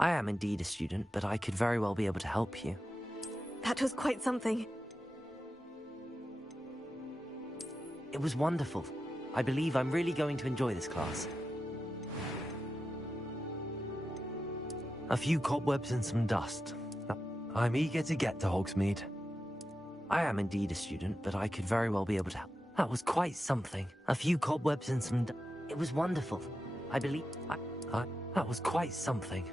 I am indeed a student, but I could very well be able to help you. That was quite something. It was wonderful. I believe I'm really going to enjoy this class. A few cobwebs and some dust. I'm eager to get to Hogsmeade. I am indeed a student, but I could very well be able to help. That was quite something. A few cobwebs and some It was wonderful. I believe that was quite something.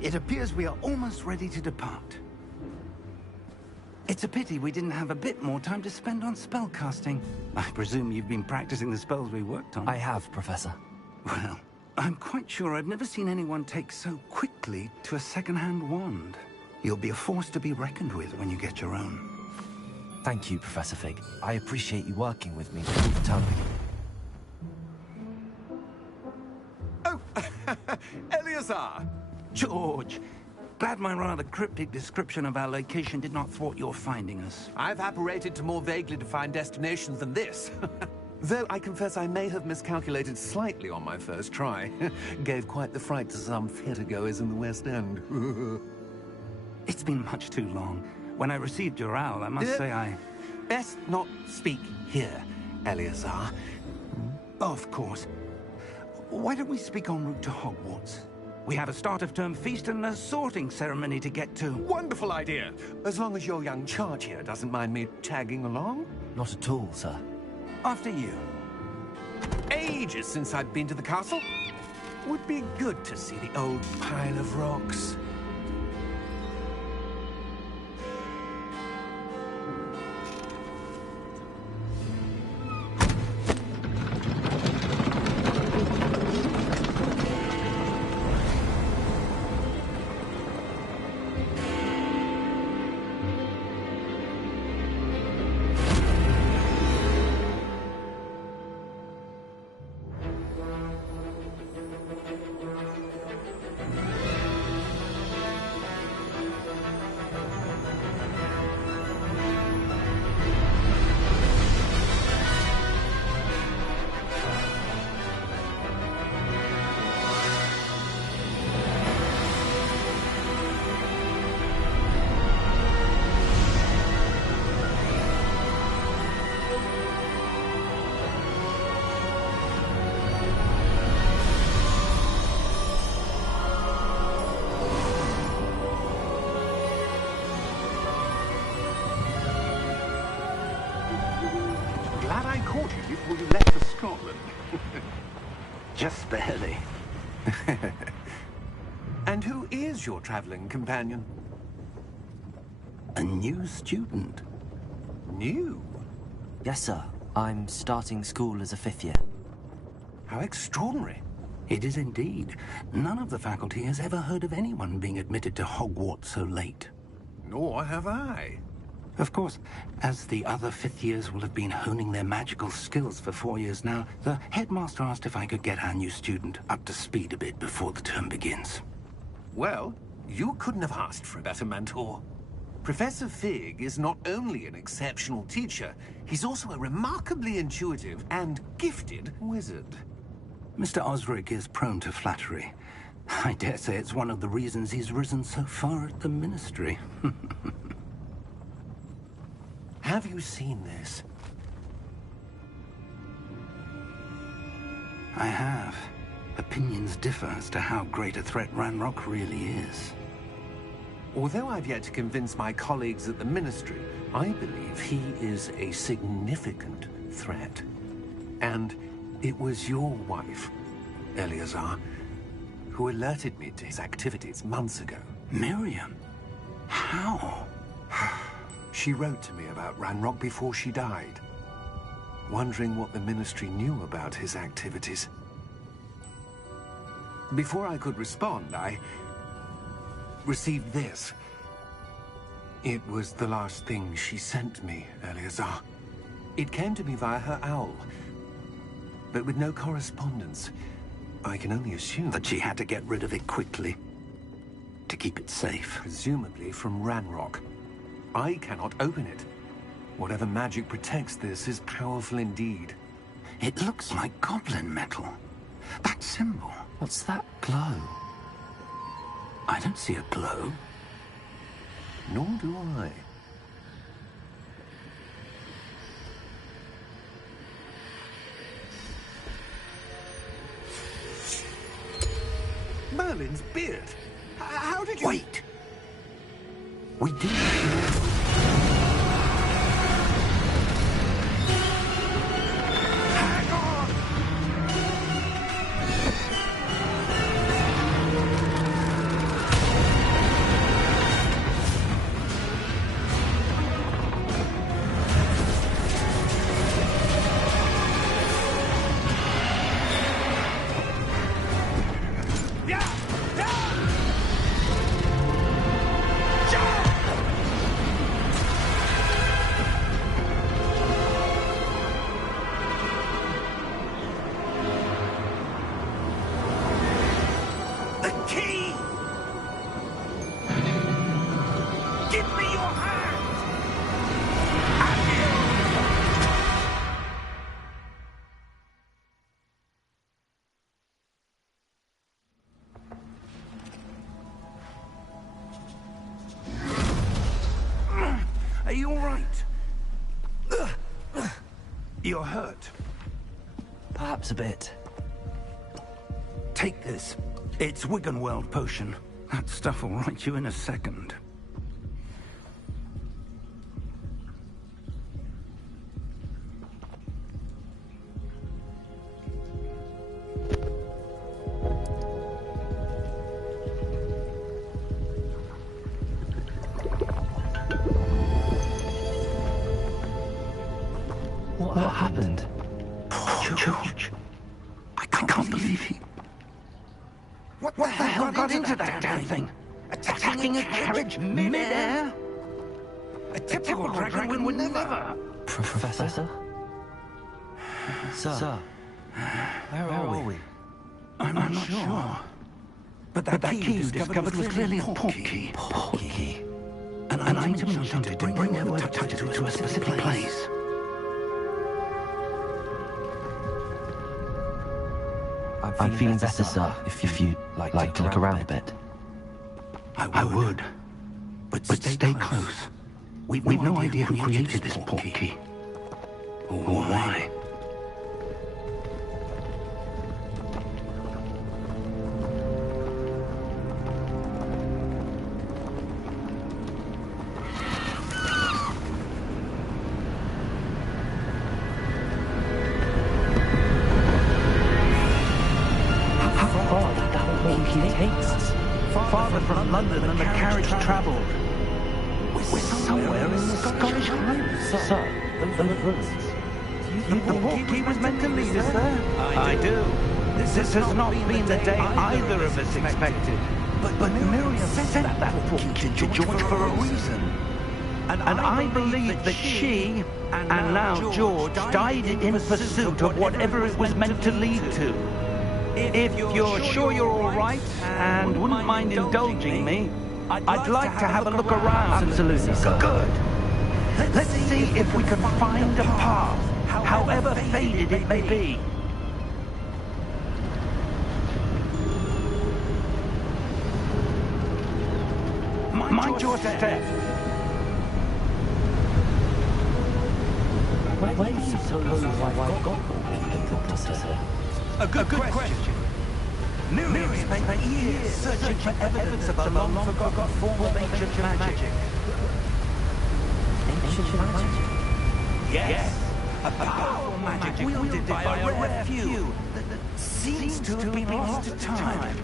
It appears we are almost ready to depart. It's a pity we didn't have a bit more time to spend on spellcasting. I presume you've been practicing the spells we worked on. I have, Professor. Well, I'm quite sure I've never seen anyone take so quickly to a second-hand wand. You'll be a force to be reckoned with when you get your own. Thank you, Professor Fig. I appreciate you working with me through the term. Oh, Eleazar! George, glad my rather cryptic description of our location did not thwart your finding us. I've apparated to more vaguely defined destinations than this. Though I confess I may have miscalculated slightly on my first try. Gave quite the fright to some theatergoers in the West End. It's been much too long. When I received your owl, I must say I... Best not speak here, Eleazar. Of course. Why don't we speak en route to Hogwarts? We have a start-of-term feast and a sorting ceremony to get to. Wonderful idea! As long as your young charge here doesn't mind me tagging along. Not at all, sir. After you. Ages since I'd been to the castle. Would be good to see the old pile of rocks. Glad I caught you before you left for Scotland. Just barely. And who is your traveling companion? A new student. New? Yes, sir. I'm starting school as a 5th year. How extraordinary. It is indeed. None of the faculty has ever heard of anyone being admitted to Hogwarts so late. Nor have I. Of course, as the other fifth years will have been honing their magical skills for 4 years now, the headmaster asked if I could get our new student up to speed a bit before the term begins. Well, you couldn't have asked for a better mentor. Professor Fig is not only an exceptional teacher, he's also a remarkably intuitive and gifted wizard. Mr. Osric is prone to flattery. I dare say it's one of the reasons he's risen so far at the Ministry. Have you seen this? I have. Opinions differ as to how great a threat Ranrock really is. Although I've yet to convince my colleagues at the Ministry, I believe he is a significant threat. And it was your wife, Eleazar, who alerted me to his activities months ago. Miriam? How? She wrote to me about Ranrock before she died, wondering what the Ministry knew about his activities. Before I could respond, I received this. It was the last thing she sent me, Eleazar. It came to me via her owl, but with no correspondence. I can only assume That she had to get rid of it quickly, to keep it safe. presumably from Ranrock. I cannot open it. Whatever magic protects this is powerful indeed. It looks like goblin metal. That symbol. What's that glow? I don't see a glow. Nor do I. Merlin's beard. How did you... Wait! We didn't... Are you all right? You're hurt. Perhaps a bit. Take this. It's Wiggenweld potion. That stuff will right you in a second. What happened? Poor George. I can't believe he... What the hell got into that damn thing? Attacking a carriage mid-air? A typical dragon would never... Professor? Sir, where are we? I'm not sure. But that key you discovered was clearly a portkey. Portkey. An item intended to bring whoever touched it to a specific place. I'm feeling better, sir, if you'd like to look around a bit. I would. But stay close. We've no idea who created this portkey. Or why. Farther from London than the carriage travelled. We're somewhere in the Scottish Highlands. Sir, those ruins. The portkey was meant to lead us there. I do. This has not been the day either of us expected. But Miriam said that portkey to George for a reason. And I believe that she, and now George, died in pursuit of whatever it was meant to lead to. If you're sure you're all right and wouldn't mind indulging me, I'd like to have a look around. Absolutely, sir. Good. Let's see if we can find a path, however faded it may be. Mind your step. Where do you suppose I've got all the doctors here? A good question. Miriam spent years searching for evidence of a long-forgotten form of ancient magic. Ancient magic? Yes. A powerful magic wielded by a rare few that seems to have been lost to time.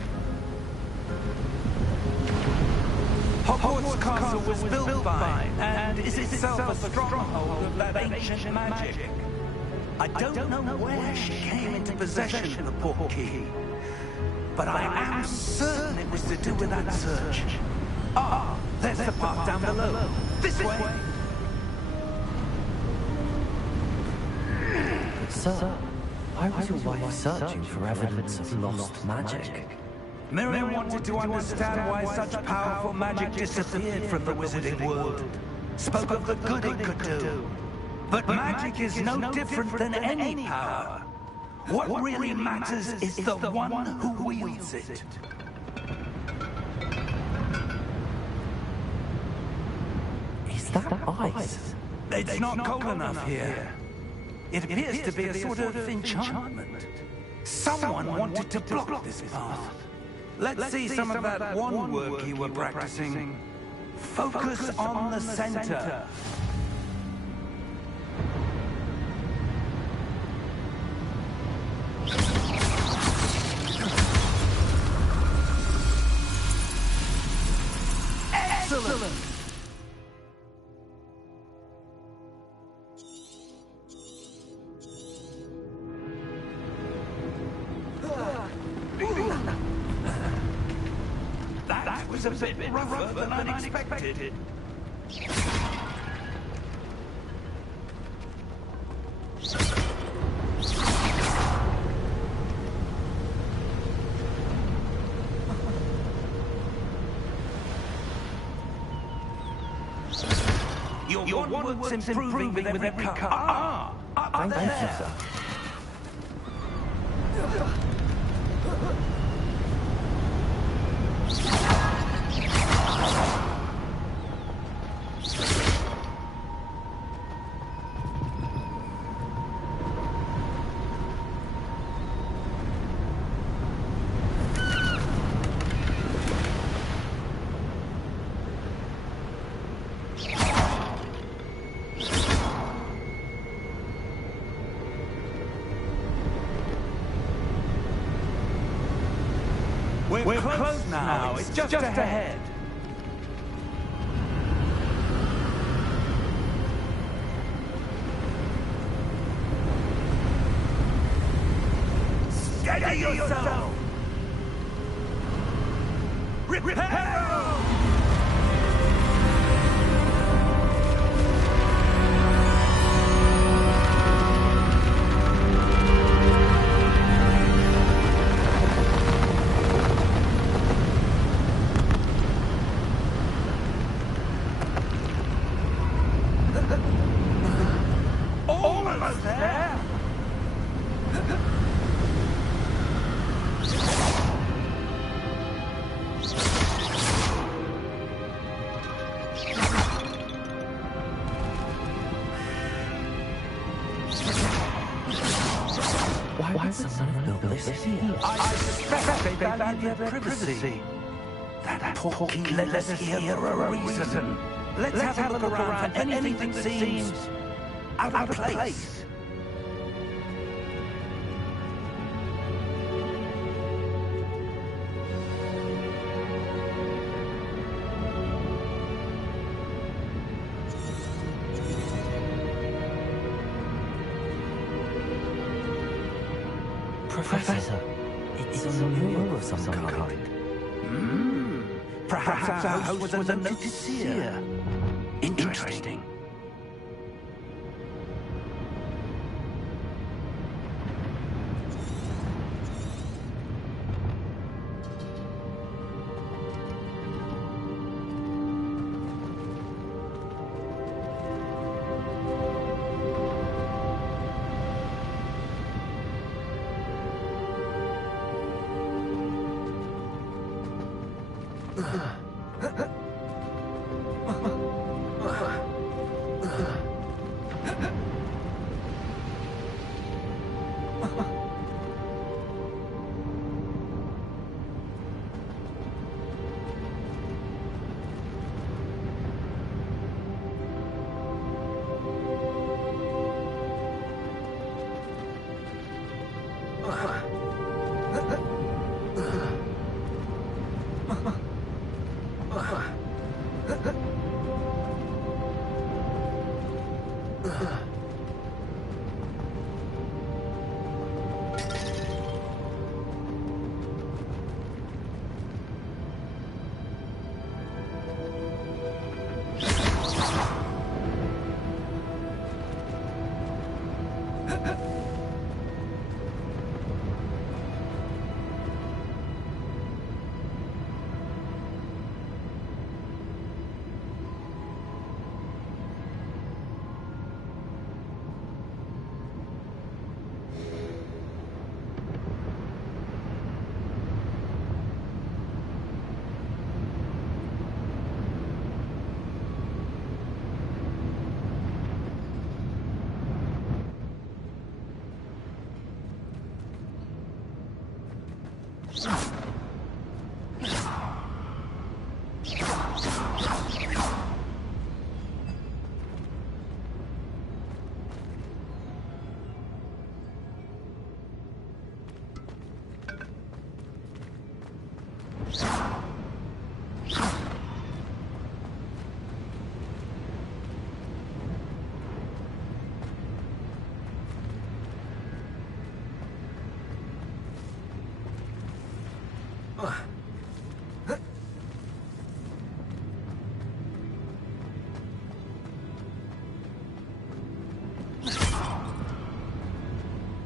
Hogwarts Castle was built by, and is itself a stronghold of that ancient magic. I don't know where she came into possession of the portkey, but I am certain it was to do with that search. Ah, there's the path down below. This way. Sir, why was your wife searching for evidence of lost magic? Miriam wanted to understand why such powerful magic disappeared from the wizarding world. Spoke of the good it could do. But magic is no different than any power. What really matters is the one who wields it. Is that ice? It's not cold enough here. It appears to be a sort of enchantment. Someone wanted to block this path. Let's see some of that wand work you were practicing. Focus on the center. Excellent! That was a bit rougher than I expected. Your wand work's improving with every cut. Thank you, sir. We're close now. It's just ahead. Steady yourself! Reparo! Almost there! Why would someone build this here? I suspect they value their privacy. That portkey led us here for a reason. Let's have a look around for anything that seems out of place. Professor, it's a mural of some kind. Perhaps our host was a noted seer. Interesting.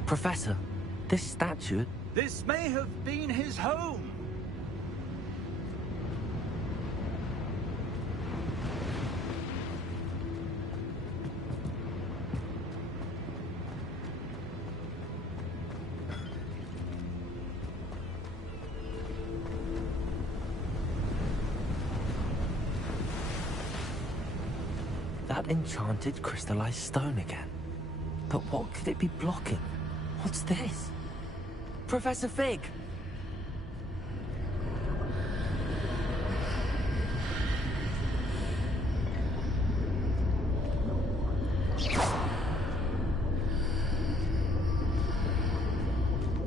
Professor, this statue... This may have been his home. That enchanted crystallized stone again. But what could it be blocking? What's this? Professor Fig!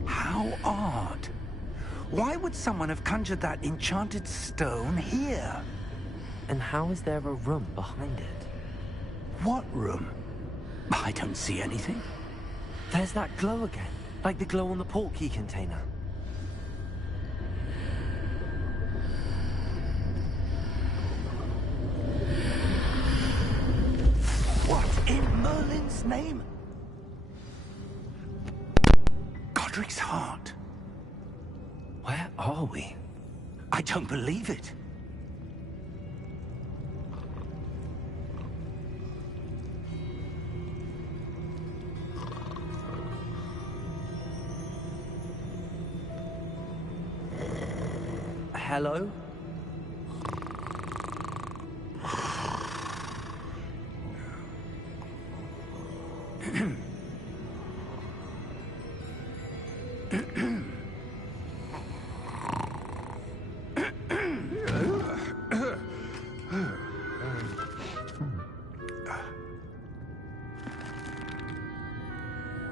How odd. Why would someone have conjured that enchanted stone here? And how is there a room behind it? What room? I don't see anything. There's that glow again, like the glow on the portkey container. What in Merlin's name? Godric's heart. Where are we? I don't believe it. Hello?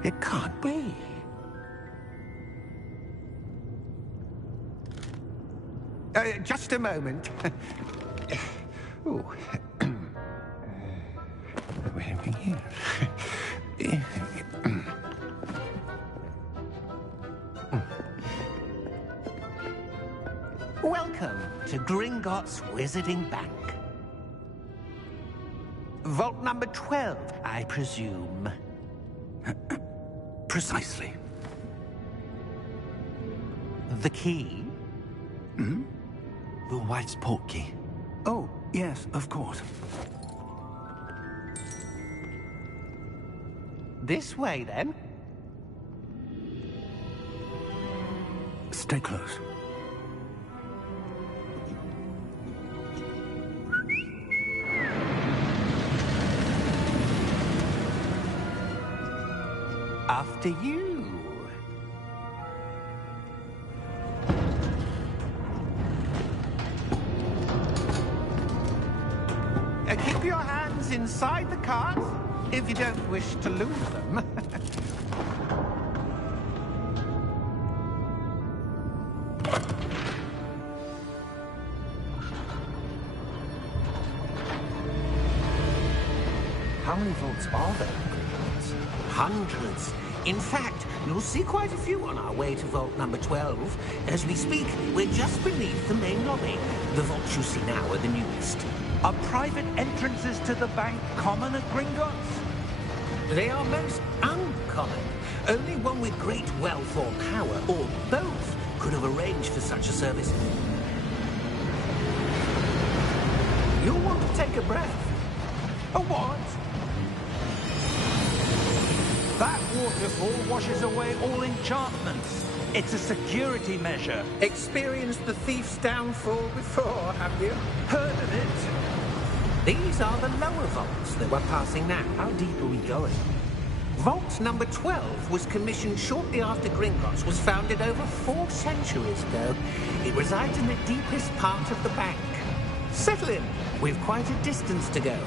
It can't be. Just a moment. Oh. Wait a minute here. Welcome to Gringotts Wizarding Bank. Vault number 12, I presume. Precisely. The key? Hmm? Your wife's portkey. Oh, yes, of course. This way, then. Stay close. After you. Keep your hands inside the cart if you don't wish to lose them. How many vaults are there? Hundreds. In fact, you'll see quite a few on our way to vault number 12. As we speak, we're just beneath the main lobby. The vaults you see now are the newest. Are private entrances to the bank common at Gringotts? They are most uncommon. Only one with great wealth or power, or both, could have arranged for such a service. You'll want to take a breath. A what? That waterfall washes away all enchantments. It's a security measure. Experienced the thief's downfall before, have you? Heard of it? These are the lower vaults that we're passing now. How deep are we going? Vault number 12 was commissioned shortly after Gringotts was founded over 4 centuries ago. It resides in the deepest part of the bank. Settle in. We've quite a distance to go.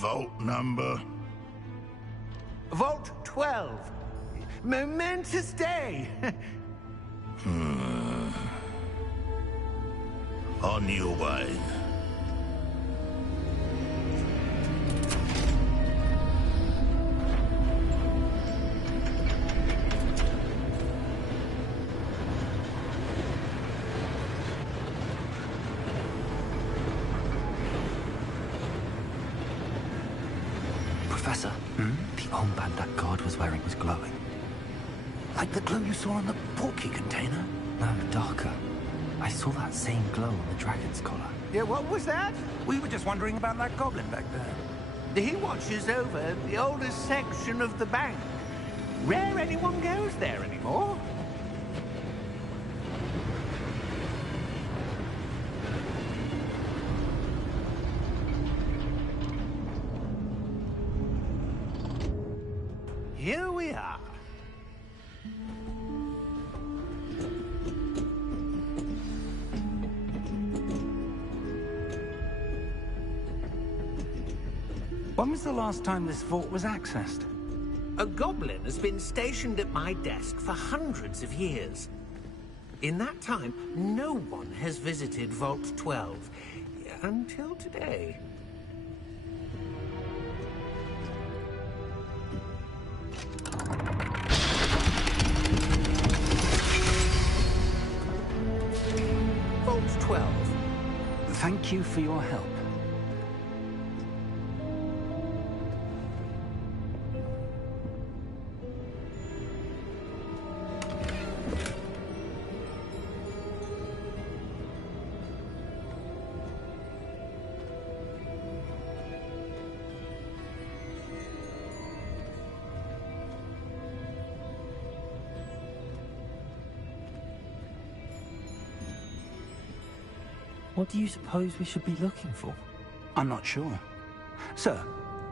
Vault number? Vault 12. Momentous day. On your way. Professor, the armband that guard was wearing was glowing. Like the glow you saw on the portkey container? No, darker. I saw that same glow on the dragon's collar. Yeah, what was that? We were just wondering about that goblin back there. He watches over the oldest section of the bank. Rare anyone goes there anymore. Here we are. When was the last time this vault was accessed? A goblin has been stationed at my desk for hundreds of years. In that time, no one has visited Vault 12 until today. Vault 12. Thank you for your help. What do you suppose we should be looking for? I'm not sure. Sir,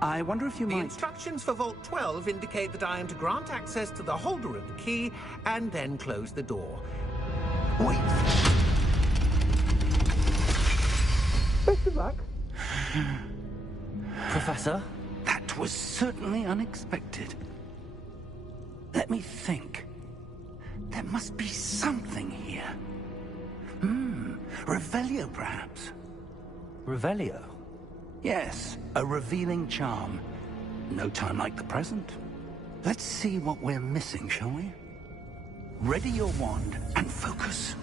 I wonder if you The might... instructions for Vault 12 indicate that I am to grant access to the holder of the key and then close the door. Wait! Best of luck. Professor? That was certainly unexpected. Let me think. There must be something here. Revelio, perhaps? Revelio? Yes, a revealing charm. No time like the present. Let's see what we're missing, shall we? Ready your wand and focus.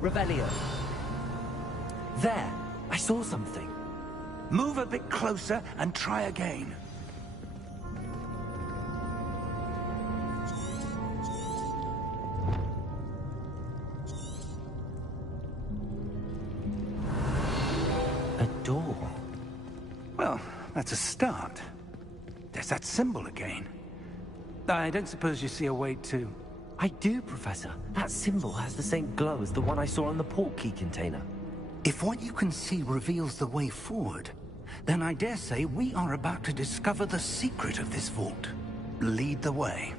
Revelio. There! I saw something. Move a bit closer and try again. A door. Well, that's a start. There's that symbol again. I don't suppose you see a way to... I do, Professor. That symbol has the same glow as the one I saw on the port key container. If what you can see reveals the way forward, then I dare say we are about to discover the secret of this vault. Lead the way.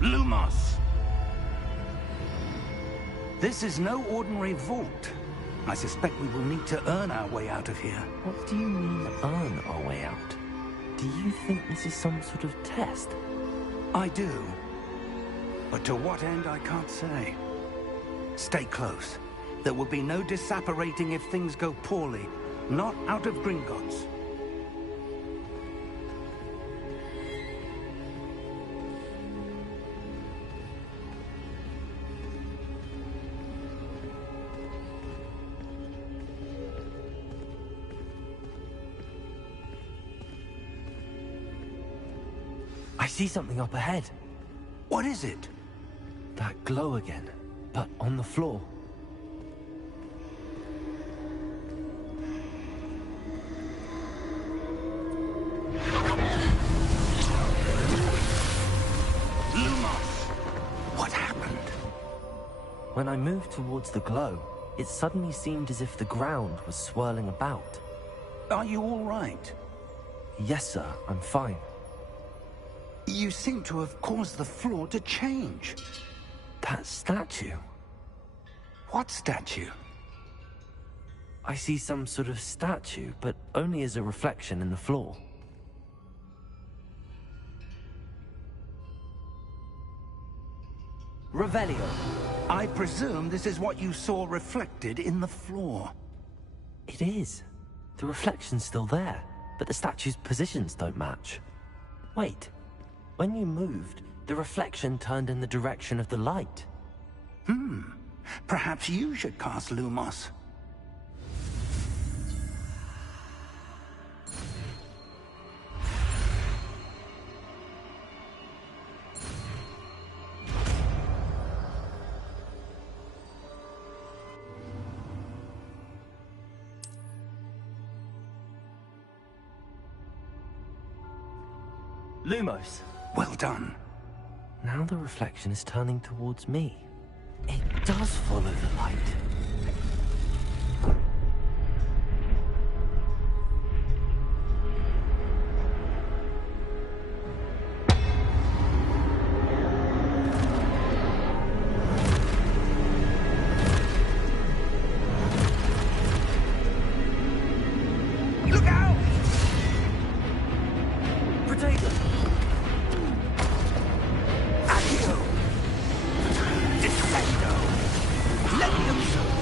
Lumos! This is no ordinary vault. I suspect we will need to earn our way out of here. What do you mean, earn our way out? Do you think this is some sort of test? I do. But to what end, I can't say. Stay close. There will be no disapparating if things go poorly. Not out of Gringotts. I see something up ahead. What is it? That glow again, but on the floor. Lumos! What happened? When I moved towards the glow, it suddenly seemed as if the ground was swirling about. Are you all right? Yes, sir, I'm fine. You seem to have caused the floor to change. That statue. What statue? I see some sort of statue, but only as a reflection in the floor. Revelio. I presume this is what you saw reflected in the floor. It is. The reflection's still there, but the statue's positions don't match. Wait. When you moved, the reflection turned in the direction of the light. Perhaps you should cast Lumos. Lumos. Well done. Now the reflection is turning towards me. It does follow the light. Look out! Potato! Accio! Defendo! Levioso!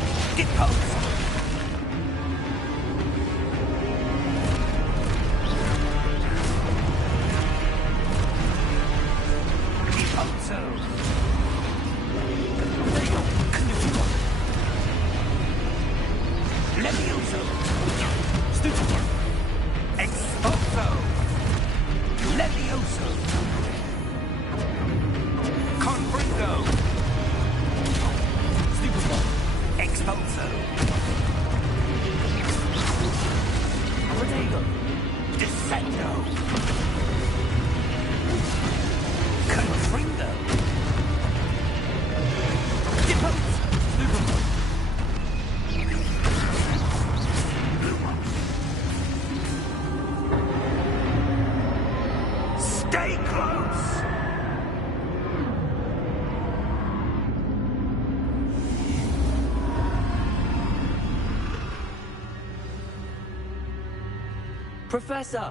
Professor!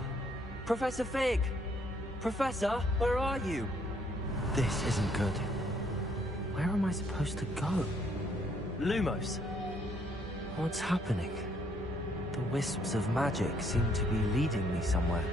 Professor Fig! Professor, where are you? This isn't good. Where am I supposed to go? Lumos! What's happening? The wisps of magic seem to be leading me somewhere.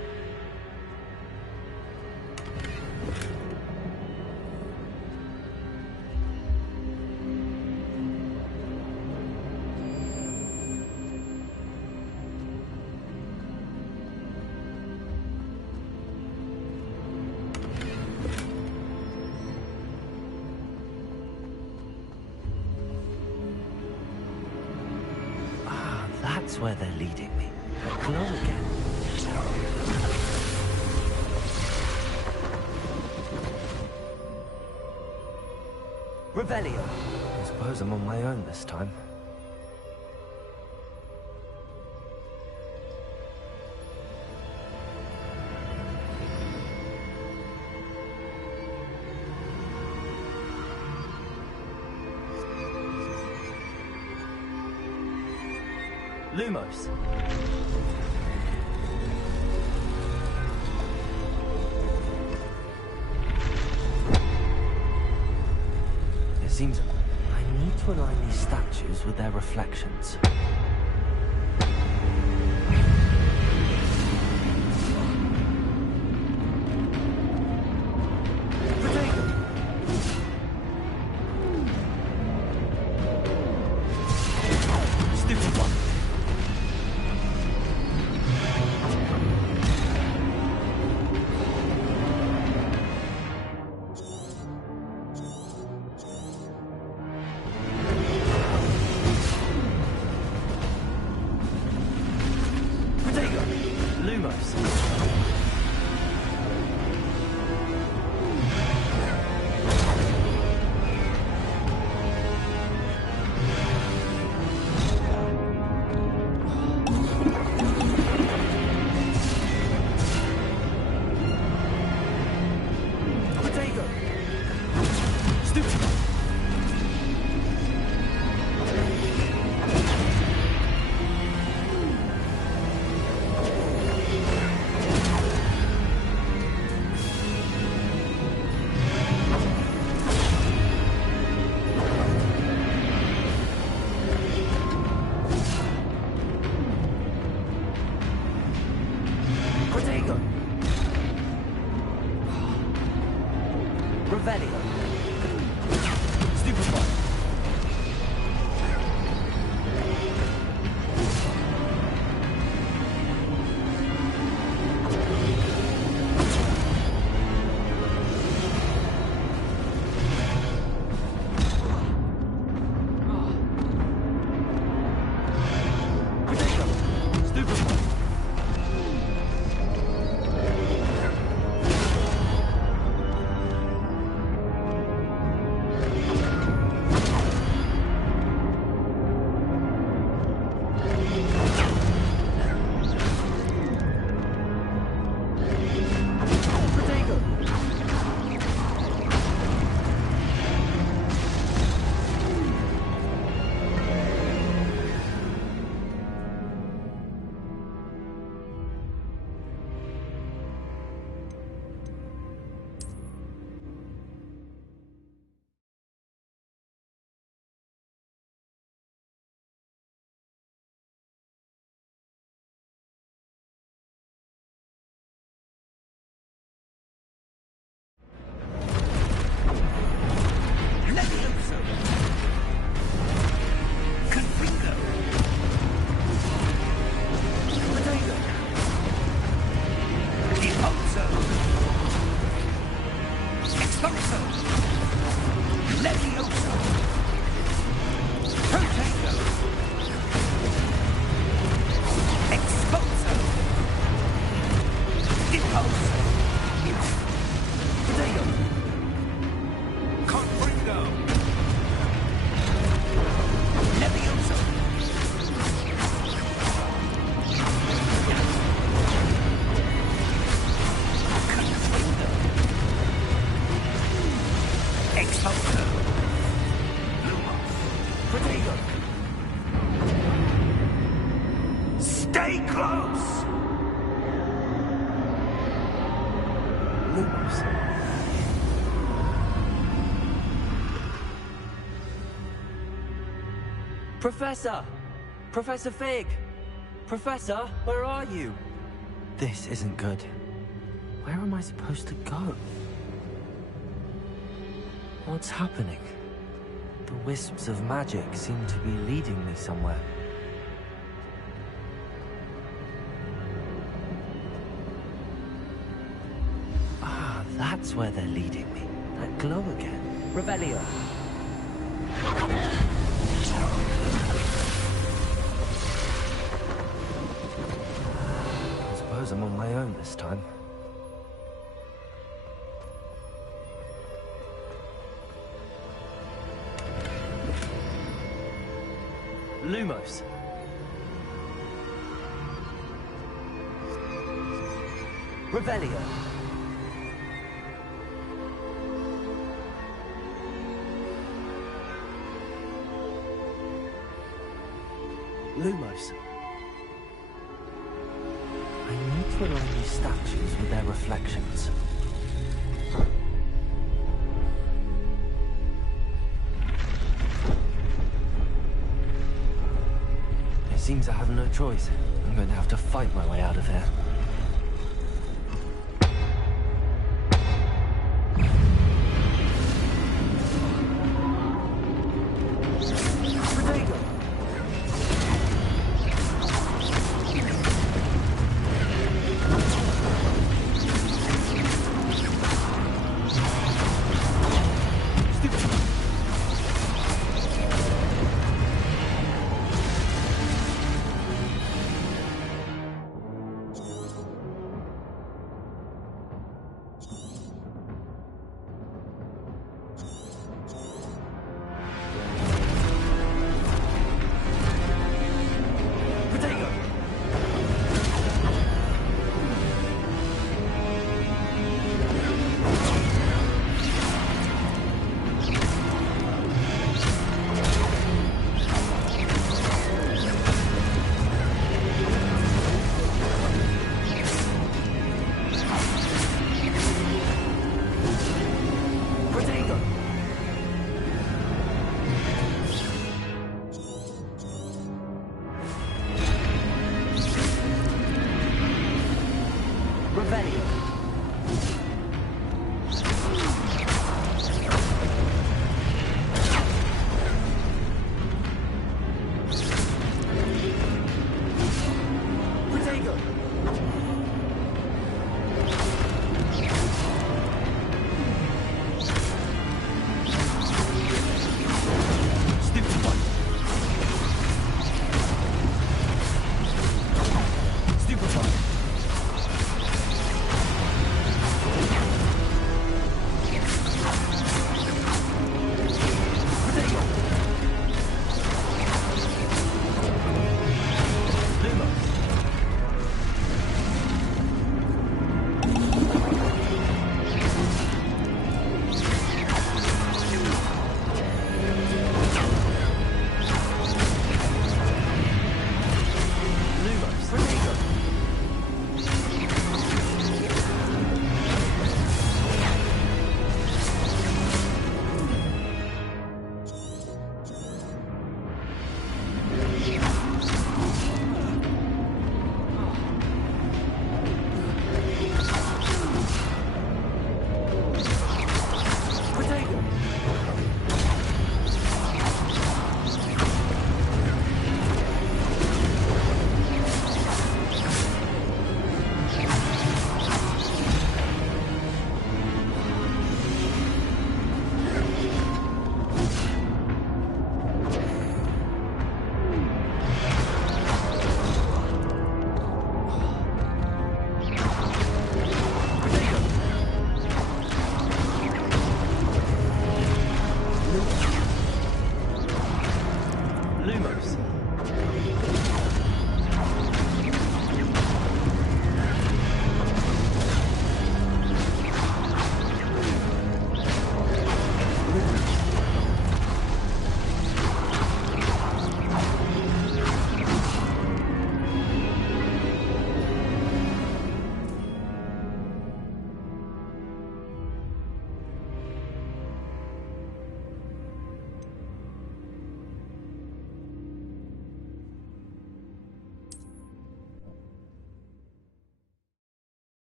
That's where they're leading me. Hello again. Revelio. I suppose I'm on my own this time. Lumos. It seems I need to align these statues with their reflections. Stay close! Lumos. Professor! Professor Fig! Professor, where are you? This isn't good. Where am I supposed to go? What's happening? The wisps of magic seem to be leading me somewhere. Ah, that's where they're leading me. That glow again. Revelio. I suppose I'm on my own this time. Lumos. Revelio. Lumos. I need to align these statues with their reflections. It seems I have no choice. I'm going to have to fight my way out of here.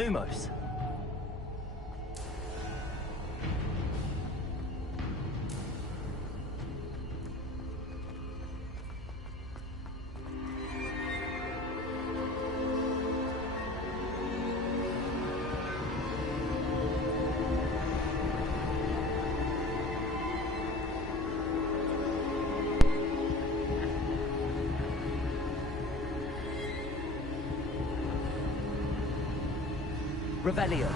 Lumos. Revelio.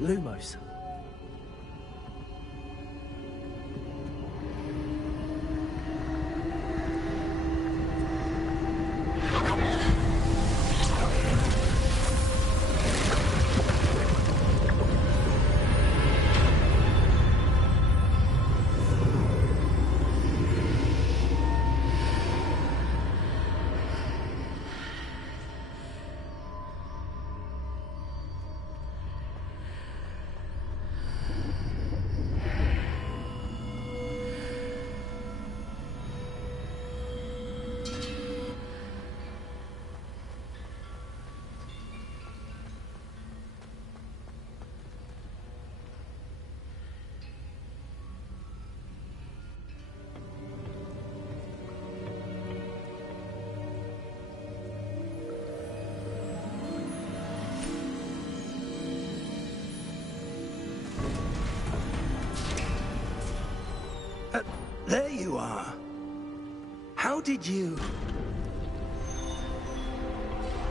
Lumos. There you are. How did you...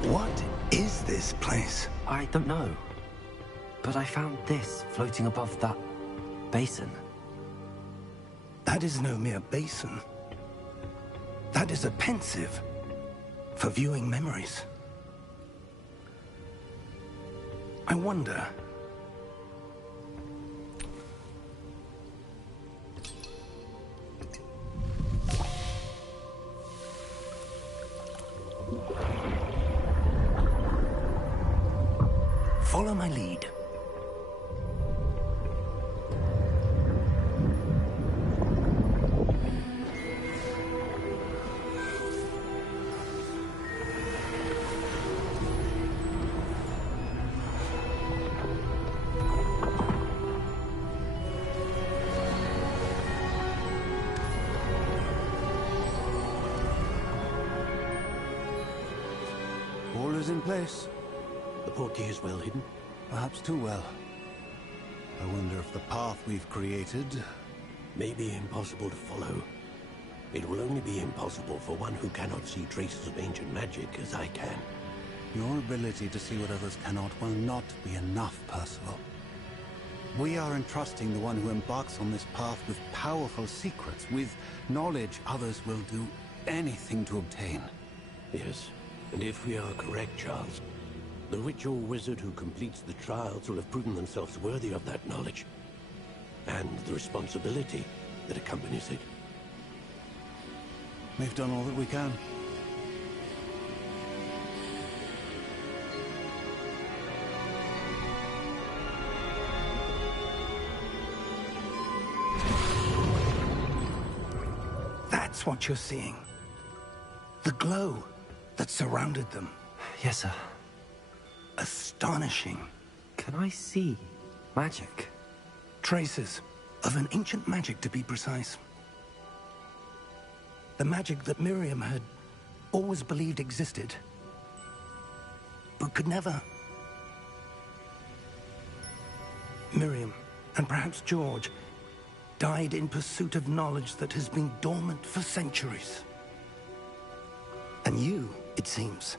What is this place? I don't know. But I found this floating above that basin. That is no mere basin. That is a pensive for viewing memories. I wonder... Follow my lead. All is in place. The portkey is well hidden. Perhaps too well. I wonder if the path we've created... May be impossible to follow. It will only be impossible for one who cannot see traces of ancient magic as I can. Your ability to see what others cannot will not be enough, Percival. We are entrusting the one who embarks on this path with powerful secrets, with knowledge others will do anything to obtain. Yes, and if we are correct, Charles, the witch or wizard who completes the trials will have proven themselves worthy of that knowledge, and the responsibility that accompanies it. We've done all that we can. That's what you're seeing. The glow that surrounded them. Yes, sir. Astonishing. Can I see magic? Traces of an ancient magic, to be precise. The magic that Miriam had always believed existed, but could never. Miriam, and perhaps George, died in pursuit of knowledge that has been dormant for centuries. And you, it seems,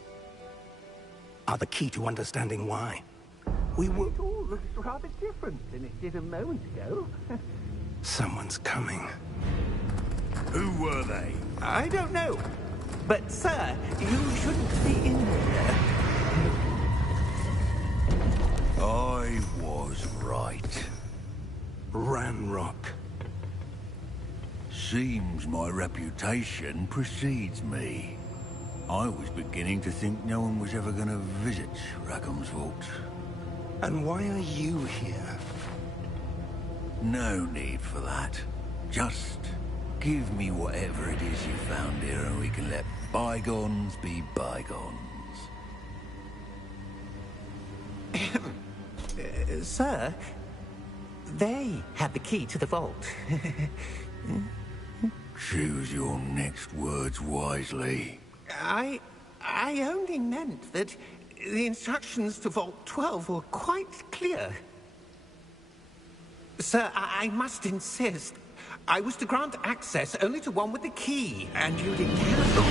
are the key to understanding why. We were... It all looks rather different than it did a moment ago. Someone's coming. Who were they? I don't know. But, sir, you shouldn't be in here. I was right. Ranrock. Seems my reputation precedes me. I was beginning to think no one was ever going to visit Rackham's vault. And why are you here? No need for that. Just Give me whatever it is you found here and we can let bygones be bygones. Sir, they have the key to the vault. Choose your next words wisely. I only meant that the instructions to Vault 12 were quite clear. Sir, I must insist. I was to grant access only to one with the key, and you didn't cancel.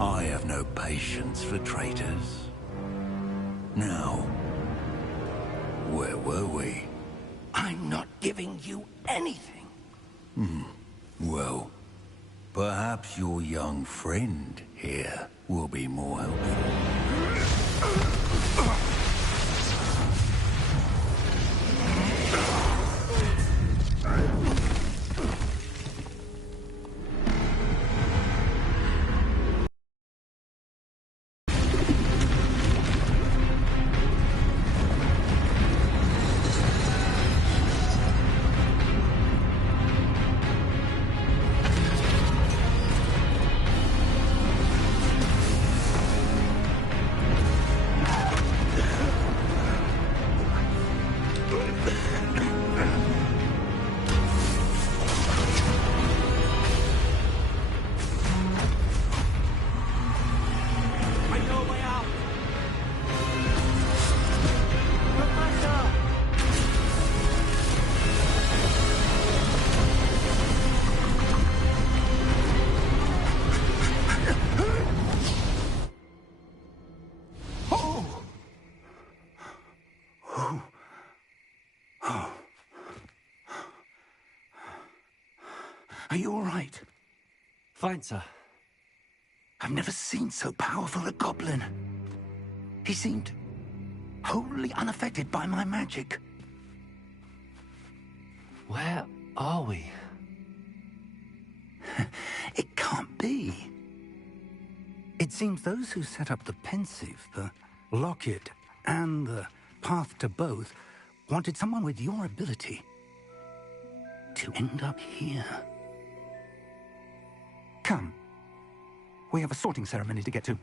I have no patience for traitors. Now, where were we? I'm not giving you anything. Well, perhaps your young friend here will be more helpful. Are you all right? Fine, sir. I've never seen so powerful a goblin. He seemed wholly unaffected by my magic. Where are we? It can't be. It seems those who set up the Pensive, the Locket, and the Path to Both wanted someone with your ability to end up here. Come. We have a sorting ceremony to get to.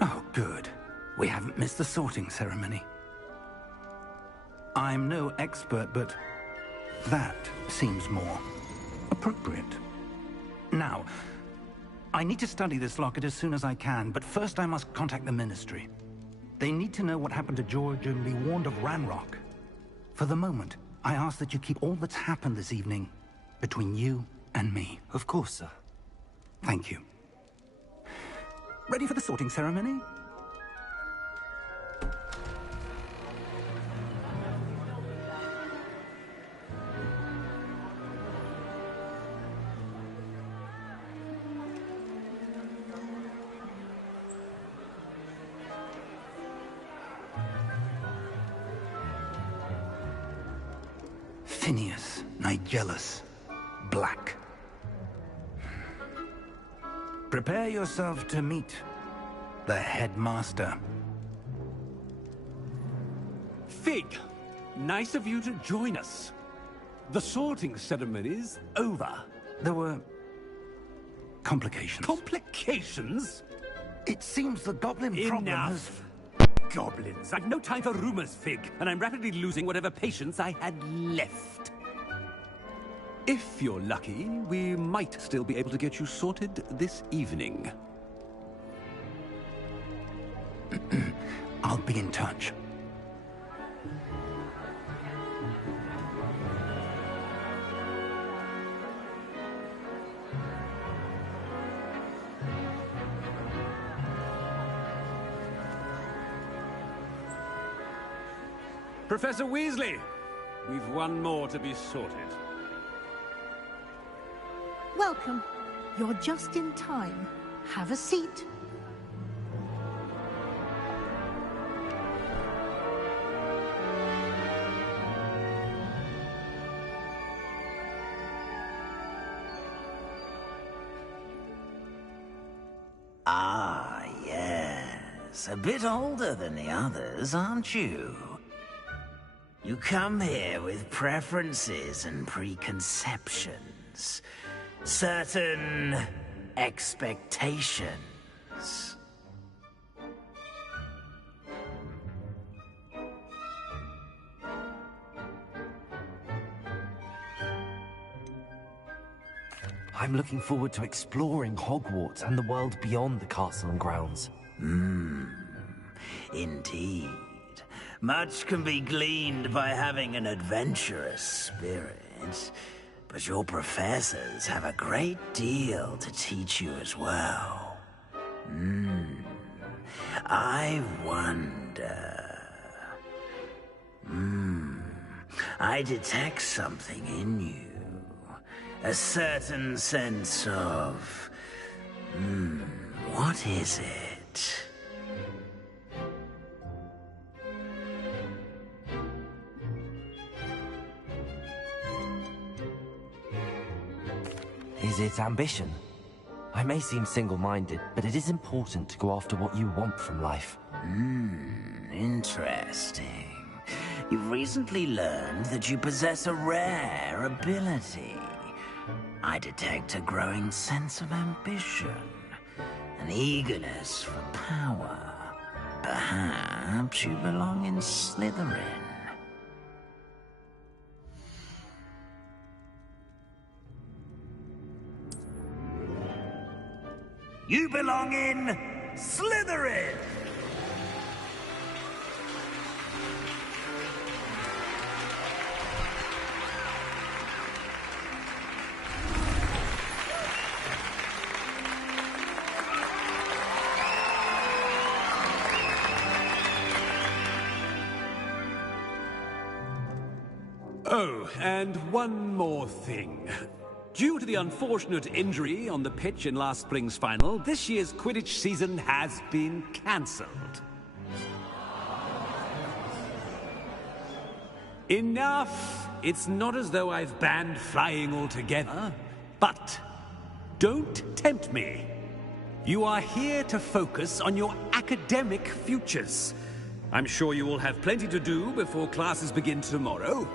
Oh, good. We haven't missed the sorting ceremony. I'm no expert, but that seems more appropriate. Now, I need to study this locket as soon as I can, but first I must contact the Ministry. They need to know what happened to George and be warned of Ranrock. For the moment, I ask that you keep all that's happened this evening between you and me. Of course, sir. Thank you. Ready for the sorting ceremony? Phineas, Nigellus, Black. Prepare yourself to meet the headmaster. Fig, nice of you to join us. The sorting ceremony's over. There were complications. Complications? It seems the goblin problem has... Enough. Goblins. I've no time for rumors, Fig, and I'm rapidly losing whatever patience I had left. If you're lucky, we might still be able to get you sorted this evening. I'll be in touch. Professor Weasley, we've one more to be sorted. Welcome. You're just in time. Have a seat. Ah, yes. A bit older than the others, aren't you? You come here with preferences and preconceptions. Certain expectations. I'm looking forward to exploring Hogwarts and the world beyond the castle and grounds. Indeed. Much can be gleaned by having an adventurous spirit, but your professors have a great deal to teach you as well. I wonder... I detect something in you. A certain sense of... what is it? Is it ambition? I may seem single-minded, but it is important to go after what you want from life. Interesting. You've recently learned that you possess a rare ability. I detect a growing sense of ambition, an eagerness for power. Perhaps you belong in Slytherin. You belong in Slytherin! Oh, and one more thing. Due to the unfortunate injury on the pitch in last spring's final, this year's Quidditch season has been cancelled. Enough! It's not as though I've banned flying altogether, but don't tempt me. You are here to focus on your academic futures. I'm sure you will have plenty to do before classes begin tomorrow.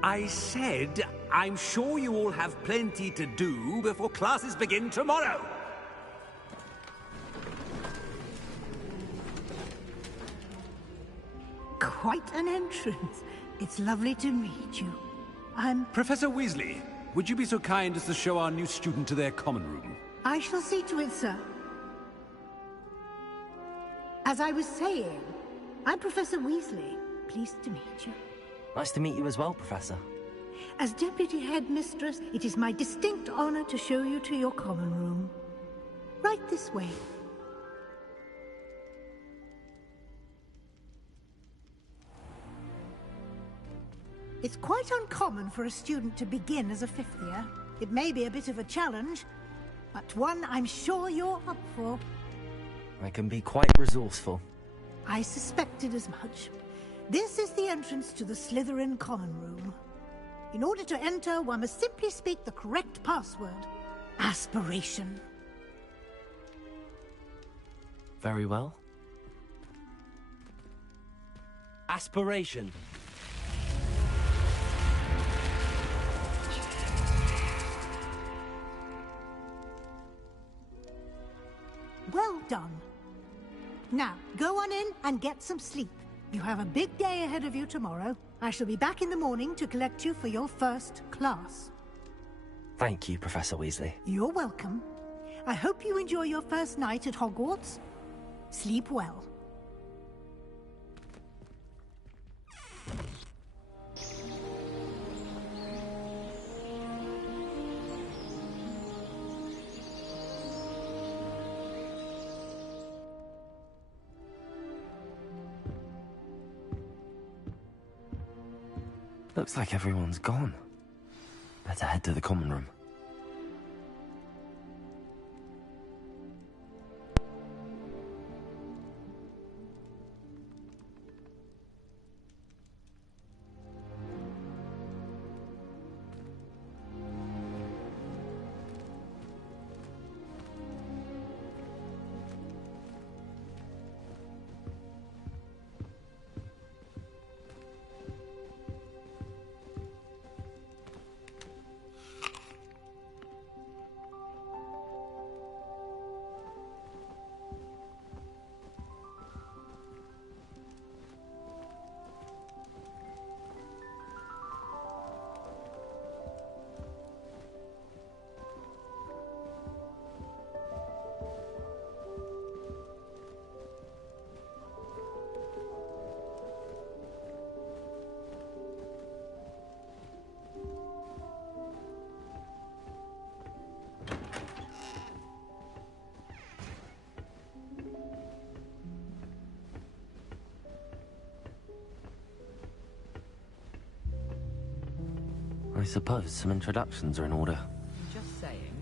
I said, I'm sure you all have plenty to do before classes begin tomorrow. Quite an entrance. It's lovely to meet you. I'm... Professor Weasley, would you be so kind as to show our new student to their common room? I shall see to it, sir. As I was saying, I'm Professor Weasley. Pleased to meet you. Nice to meet you as well, Professor. As Deputy Headmistress, it is my distinct honor to show you to your common room. Right this way. It's quite uncommon for a student to begin as a fifth year. It may be a bit of a challenge, but one I'm sure you're up for. I can be quite resourceful. I suspected as much. This is the entrance to the Slytherin common room. In order to enter, one must simply speak the correct password. Aspiration. Very well. Aspiration. Well done. Now, go on in and get some sleep. You have a big day ahead of you tomorrow. I shall be back in the morning to collect you for your first class. Thank you, Professor Weasley. You're welcome. I hope you enjoy your first night at Hogwarts. Sleep well. Looks like everyone's gone. Better head to the common room. I suppose some introductions are in order. Just saying,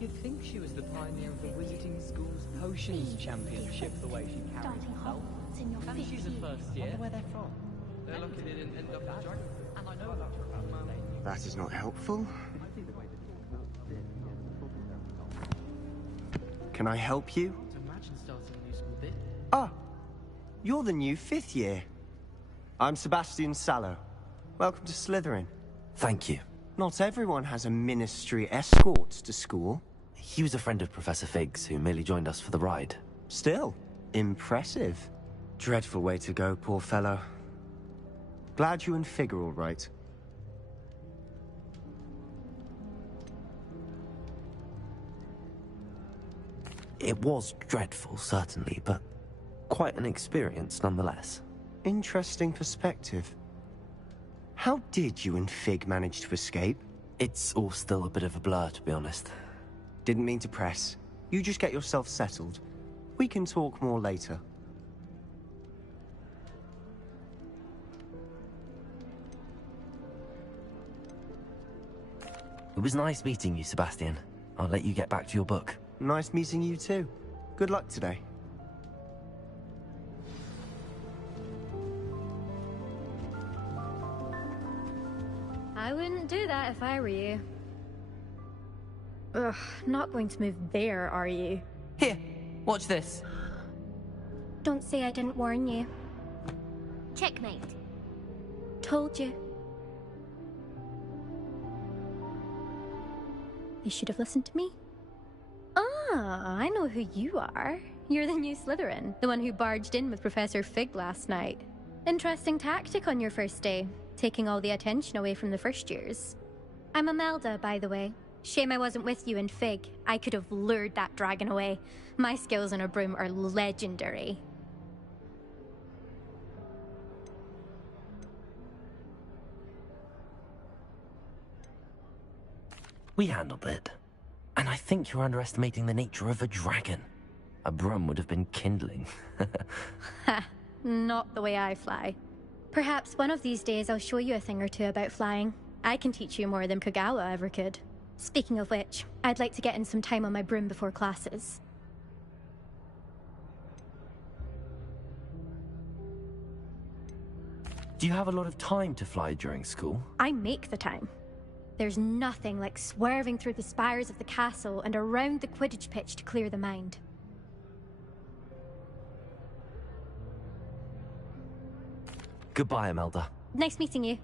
you'd think she was the pioneer of the Wizarding School's Potions Championship, the way she carries herself. And she's a first year. Wonder where they're from. They're lucky they didn't end up as dragons. And I know that is not helpful. Can I help you? Imagine starting a new school bit. Ah, you're the new fifth year. I'm Sebastian Sallow. Welcome to Slytherin. Thank you. Not everyone has a ministry escort to school. He was a friend of Professor Fig's, who merely joined us for the ride. Still, impressive. Dreadful way to go, poor fellow. Glad you and Fig are all right. It was dreadful, certainly, but quite an experience nonetheless. Interesting perspective. How did you and Fig manage to escape? It's all still a bit of a blur, to be honest. Didn't mean to press. You just get yourself settled. We can talk more later. It was nice meeting you, Sebastian. I'll let you get back to your book. Nice meeting you too. Good luck today. I wouldn't do that if I were you. Ugh, not going to move there, are you? Here, watch this. Don't say I didn't warn you. Checkmate. Told you. You should have listened to me. Ah, I know who you are. You're the new Slytherin, the one who barged in with Professor Fig last night. Interesting tactic on your first day, taking all the attention away from the first years. I'm Imelda, by the way. Shame I wasn't with you and Fig. I could have lured that dragon away. My skills on a broom are legendary. We handled it. And I think you're underestimating the nature of a dragon. A broom would have been kindling. Ha, not the way I fly. Perhaps one of these days I'll show you a thing or two about flying. I can teach you more than Kagawa ever could. Speaking of which, I'd like to get in some time on my broom before classes. Do you have a lot of time to fly during school? I make the time. There's nothing like swerving through the spires of the castle and around the Quidditch pitch to clear the mind. Goodbye, Imelda. Nice meeting you.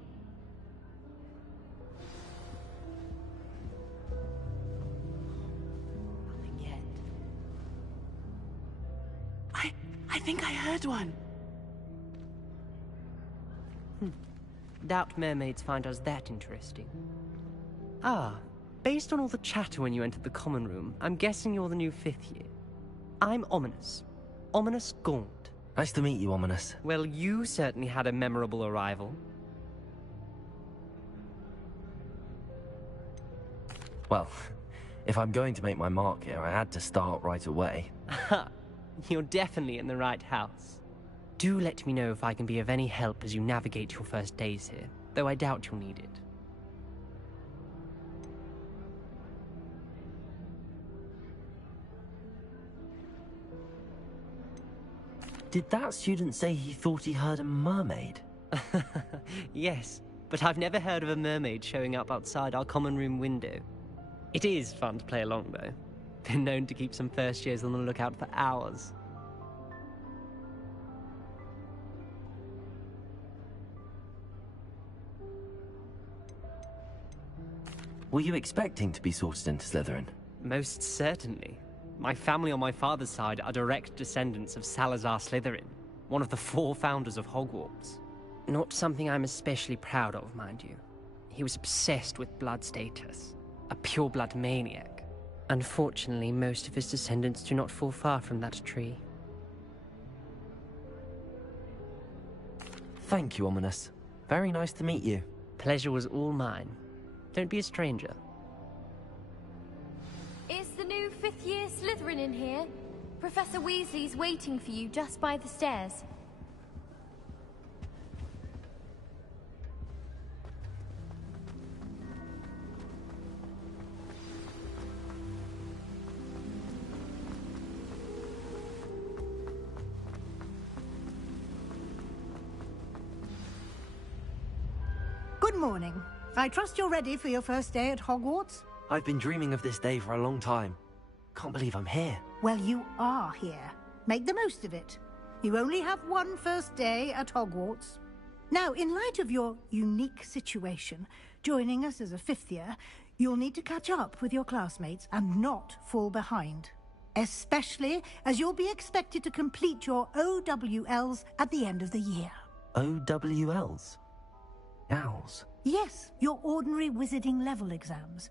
Nothing yet. I think I heard one. Doubt mermaids find us that interesting. Ah, based on all the chatter when you entered the common room, I'm guessing you're the new 5th year. I'm Ominous. Ominous Gaunt. Nice to meet you, Ominous. Well, you certainly had a memorable arrival. Well, if I'm going to make my mark here, I had to start right away. Aha, you're definitely in the right house. Do let me know if I can be of any help as you navigate your first days here, though I doubt you'll need it. Did that student say he thought he heard a mermaid? Yes, but I've never heard of a mermaid showing up outside our common room window. It is fun to play along, though. Been known to keep some first years on the lookout for hours. Were you expecting to be sorted into Slytherin? Most certainly. My family on my father's side are direct descendants of Salazar Slytherin, one of the 4 founders of Hogwarts. Not something I'm especially proud of, mind you. He was obsessed with blood status, a pure-blood maniac. Unfortunately, most of his descendants do not fall far from that tree. Thank you, Ominous. Very nice to meet you. Pleasure was all mine. Don't be a stranger. Is the new 5th year Slytherin in here? Professor Weasley's waiting for you just by the stairs. Good morning. I trust you're ready for your first day at Hogwarts? I've been dreaming of this day for a long time. Can't believe I'm here. Well, you are here. Make the most of it. You only have one first day at Hogwarts. Now, in light of your unique situation, joining us as a 5th year, you'll need to catch up with your classmates and not fall behind. Especially as you'll be expected to complete your OWLs at the end of the year. OWLs? Owls? Yes, your ordinary wizarding level exams.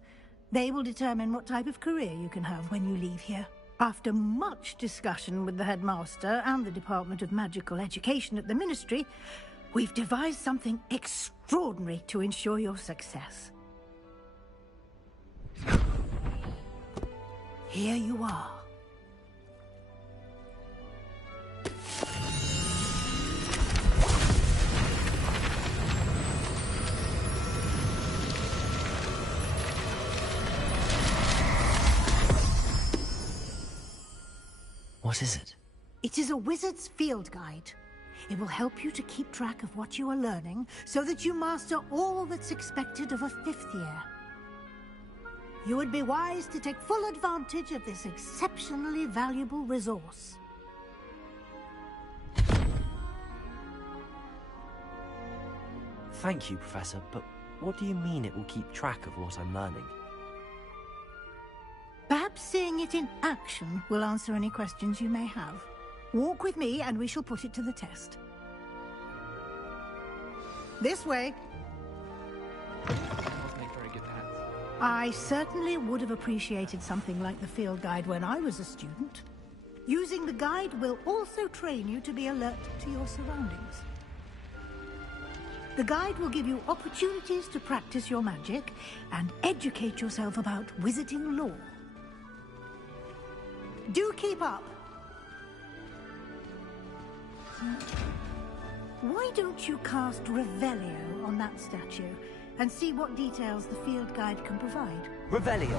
They will determine what type of career you can have when you leave here. After much discussion with the headmaster and the Department of Magical Education at the Ministry, we've devised something extraordinary to ensure your success. Here you are. What is it? It is a wizard's field guide. It will help you to keep track of what you are learning so that you master all that's expected of a 5th year. You would be wise to take full advantage of this exceptionally valuable resource. Thank you, Professor, but what do you mean it will keep track of what I'm learning? Perhaps seeing it in action will answer any questions you may have. Walk with me and we shall put it to the test. This way. I certainly would have appreciated something like the field guide when I was a student. Using the guide will also train you to be alert to your surroundings. The guide will give you opportunities to practice your magic and educate yourself about wizarding lore. Do keep up! Why don't you cast Revelio on that statue and see what details the field guide can provide? Revelio.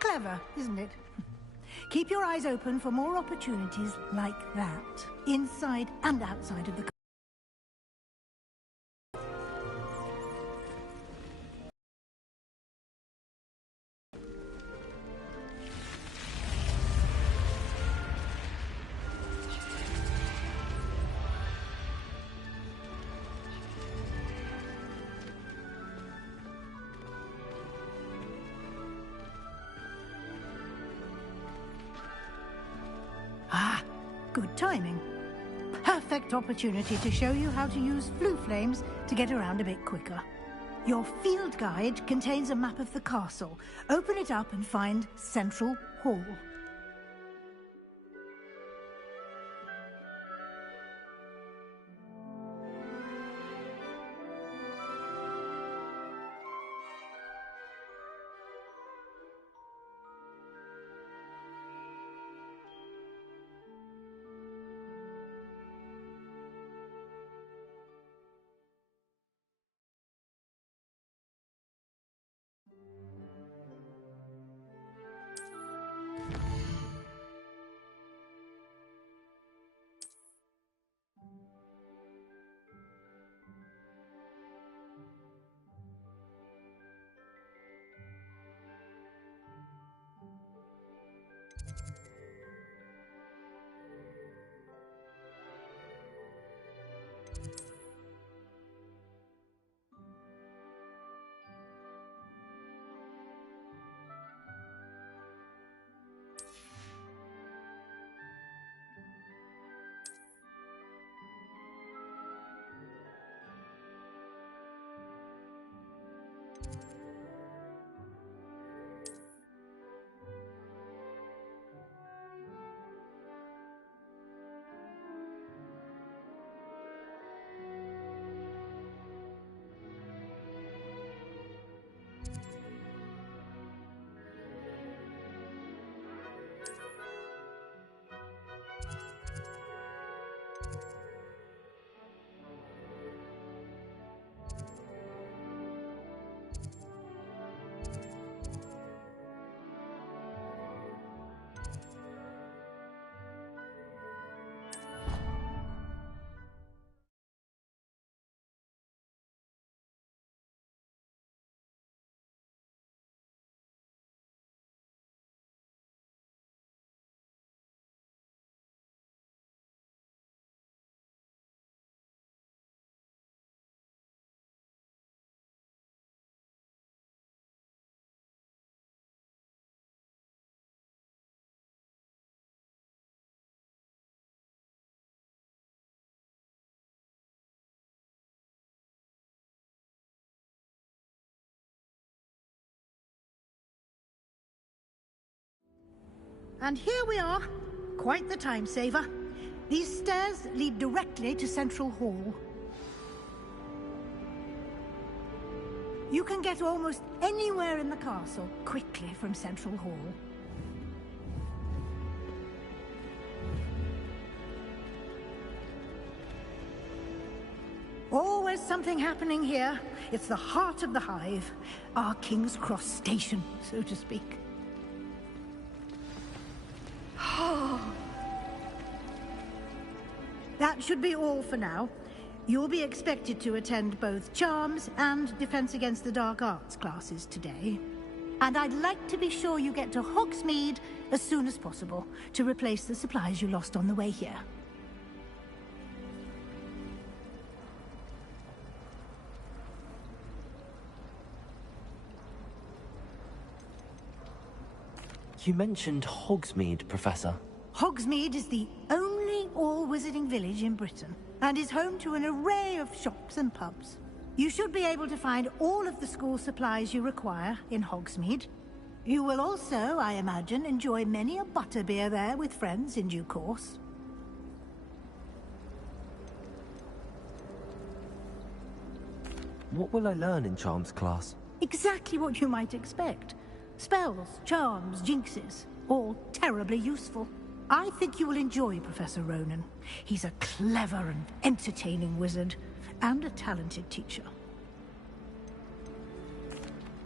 Clever, isn't it? Keep your eyes open for more opportunities like that, inside and outside of the... Ah, good timing. Perfect opportunity to show you how to use flue flames to get around a bit quicker. Your field guide contains a map of the castle. Open it up and find Central Hall. And here we are. Quite the time saver. These stairs lead directly to Central Hall. You can get almost anywhere in the castle quickly from Central Hall. Always something happening here. It's the heart of the hive. Our King's Cross station, so to speak. That should be all for now. You'll be expected to attend both Charms and Defense Against the Dark Arts classes today. And I'd like to be sure you get to Hogsmeade as soon as possible to replace the supplies you lost on the way here. You mentioned Hogsmeade, Professor. Hogsmeade is the only all-wizarding village in Britain, and is home to an array of shops and pubs. You should be able to find all of the school supplies you require in Hogsmeade. You will also, I imagine, enjoy many a butterbeer there with friends in due course. What will I learn in Charms class? Exactly what you might expect. Spells, charms, jinxes, all terribly useful. I think you will enjoy Professor Ronan. He's a clever and entertaining wizard, and a talented teacher.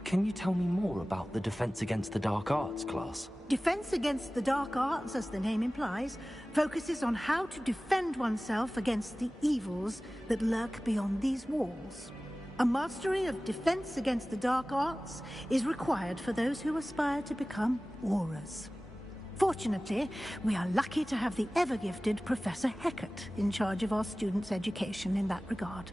Can you tell me more about the Defense Against the Dark Arts class? Defense Against the Dark Arts, as the name implies, focuses on how to defend oneself against the evils that lurk beyond these walls. A mastery of Defense Against the Dark Arts is required for those who aspire to become Aurors. Fortunately, we are lucky to have the ever-gifted Professor Hecat in charge of our students' education in that regard.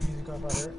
Music off out here.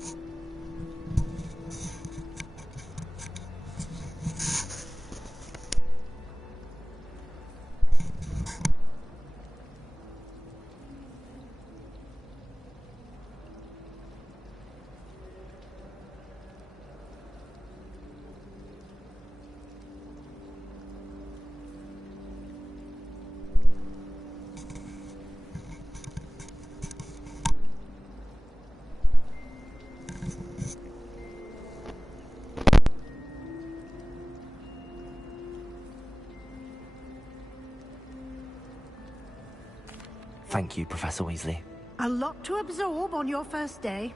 Thank you, Professor Weasley. A lot to absorb on your first day,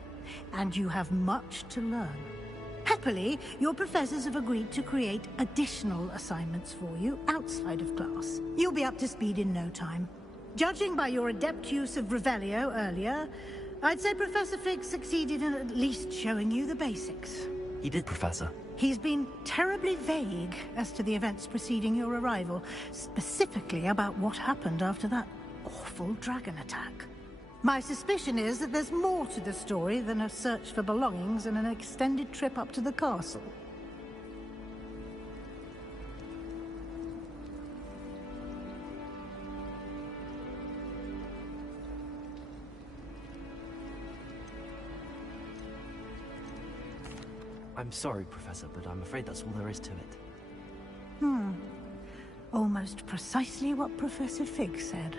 and you have much to learn. Happily, your professors have agreed to create additional assignments for you outside of class. You'll be up to speed in no time. Judging by your adept use of Revelio earlier, I'd say Professor Fig succeeded in at least showing you the basics. He did, Professor. He's been terribly vague as to the events preceding your arrival, specifically about what happened after that awful dragon attack. My suspicion is that there's more to the story than a search for belongings and an extended trip up to the castle. I'm sorry, Professor, but I'm afraid that's all there is to it. Almost precisely what Professor Fig said.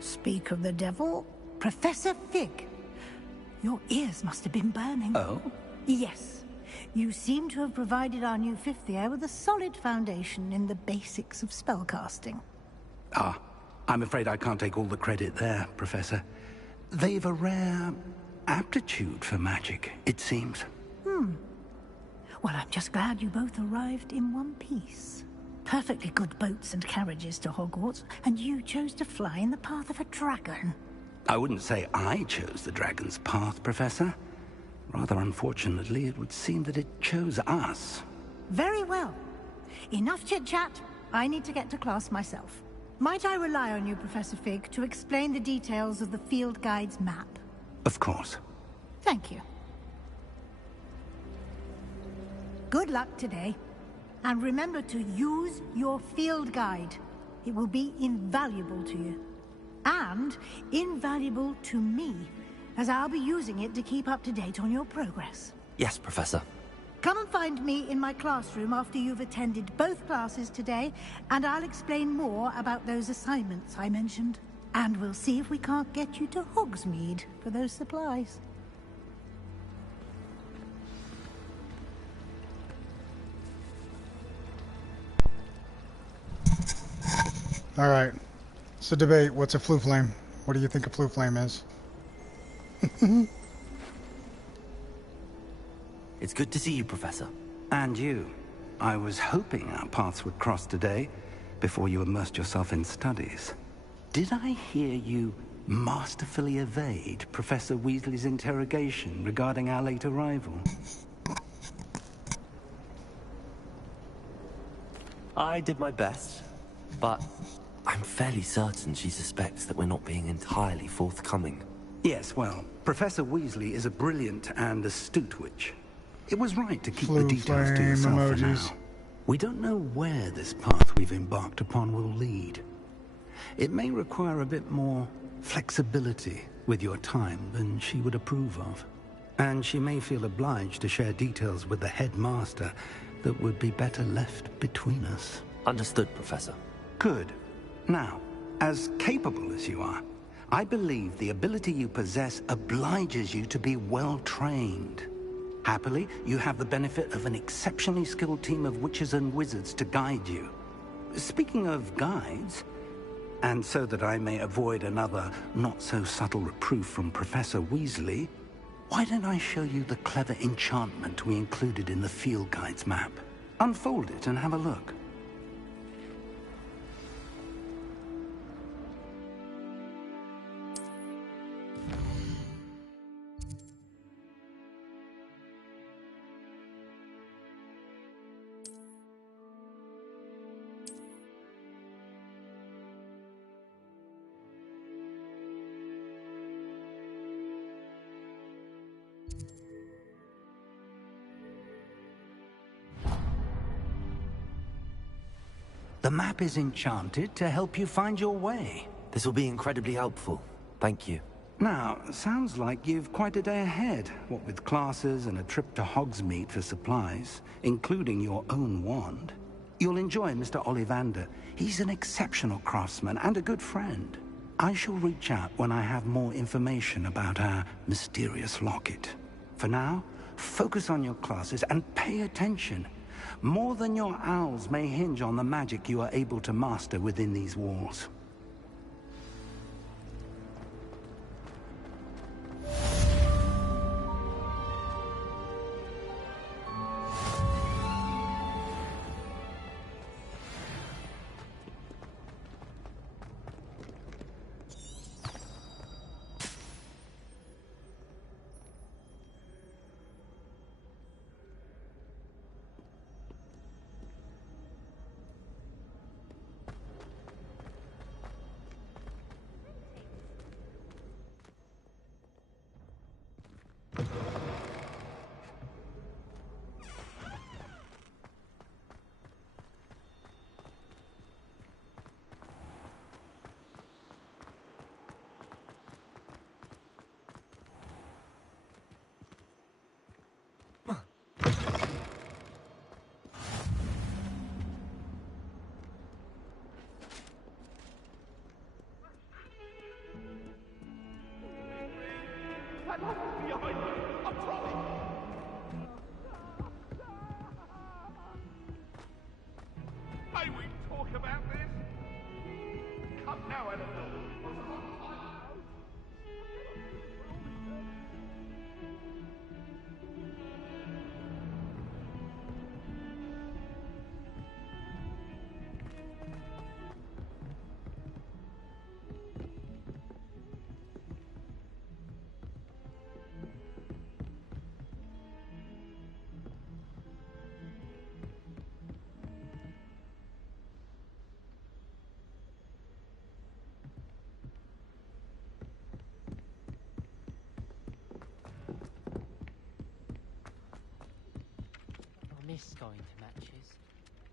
Speak of the devil, Professor Fig. Your ears must have been burning. Oh? Yes. You seem to have provided our new fifth year with a solid foundation in the basics of spellcasting. Ah, I'm afraid I can't take all the credit there, Professor. They've a rare aptitude for magic, it seems. Well, I'm just glad you both arrived in one piece. Perfectly good boats and carriages to Hogwarts, and you chose to fly in the path of a dragon. I wouldn't say I chose the dragon's path, Professor. Rather unfortunately, it would seem that it chose us. Very well. Enough chit-chat. I need to get to class myself. Might I rely on you, Professor Fig, to explain the details of the field guide's map? Of course. Thank you. Good luck today. And remember to use your field guide. It will be invaluable to you. And invaluable to me, as I'll be using it to keep up to date on your progress. Yes, Professor. Come and find me in my classroom after you've attended both classes today, and I'll explain more about those assignments I mentioned. And we'll see if we can't get you to Hogsmeade for those supplies. Alright. So debate, what's a flue flame? What do you think a flue flame is? It's good to see you, Professor. And you. I was hoping our paths would cross today, before you immersed yourself in studies. Did I hear you masterfully evade Professor Weasley's interrogation regarding our late arrival? I did my best, but I'm fairly certain she suspects that we're not being entirely forthcoming. Yes, well, Professor Weasley is a brilliant and astute witch. It was right to keep Flue the details to flame yourself for emojis. now. We don't know where this path we've embarked upon will lead. It may require a bit more flexibility with your time than she would approve of. And she may feel obliged to share details with the headmaster that would be better left between us. Understood, Professor. Good. Now, as capable as you are, I believe the ability you possess obliges you to be well trained. Happily, you have the benefit of an exceptionally skilled team of witches and wizards to guide you. Speaking of guides, and so that I may avoid another not-so-subtle reproof from Professor Weasley, why don't I show you the clever enchantment we included in the field guide's map? Unfold it and have a look. The map is enchanted to help you find your way. This will be incredibly helpful. Thank you. Now, sounds like you've quite a day ahead, what with classes and a trip to Hogsmeade for supplies, including your own wand. You'll enjoy Mr. Ollivander. He's an exceptional craftsman and a good friend. I shall reach out when I have more information about our mysterious locket. For now, focus on your classes and pay attention. More than your owls may hinge on the magic you are able to master within these walls. May we talk about this? Come now, Eleanor. Miss going to matches.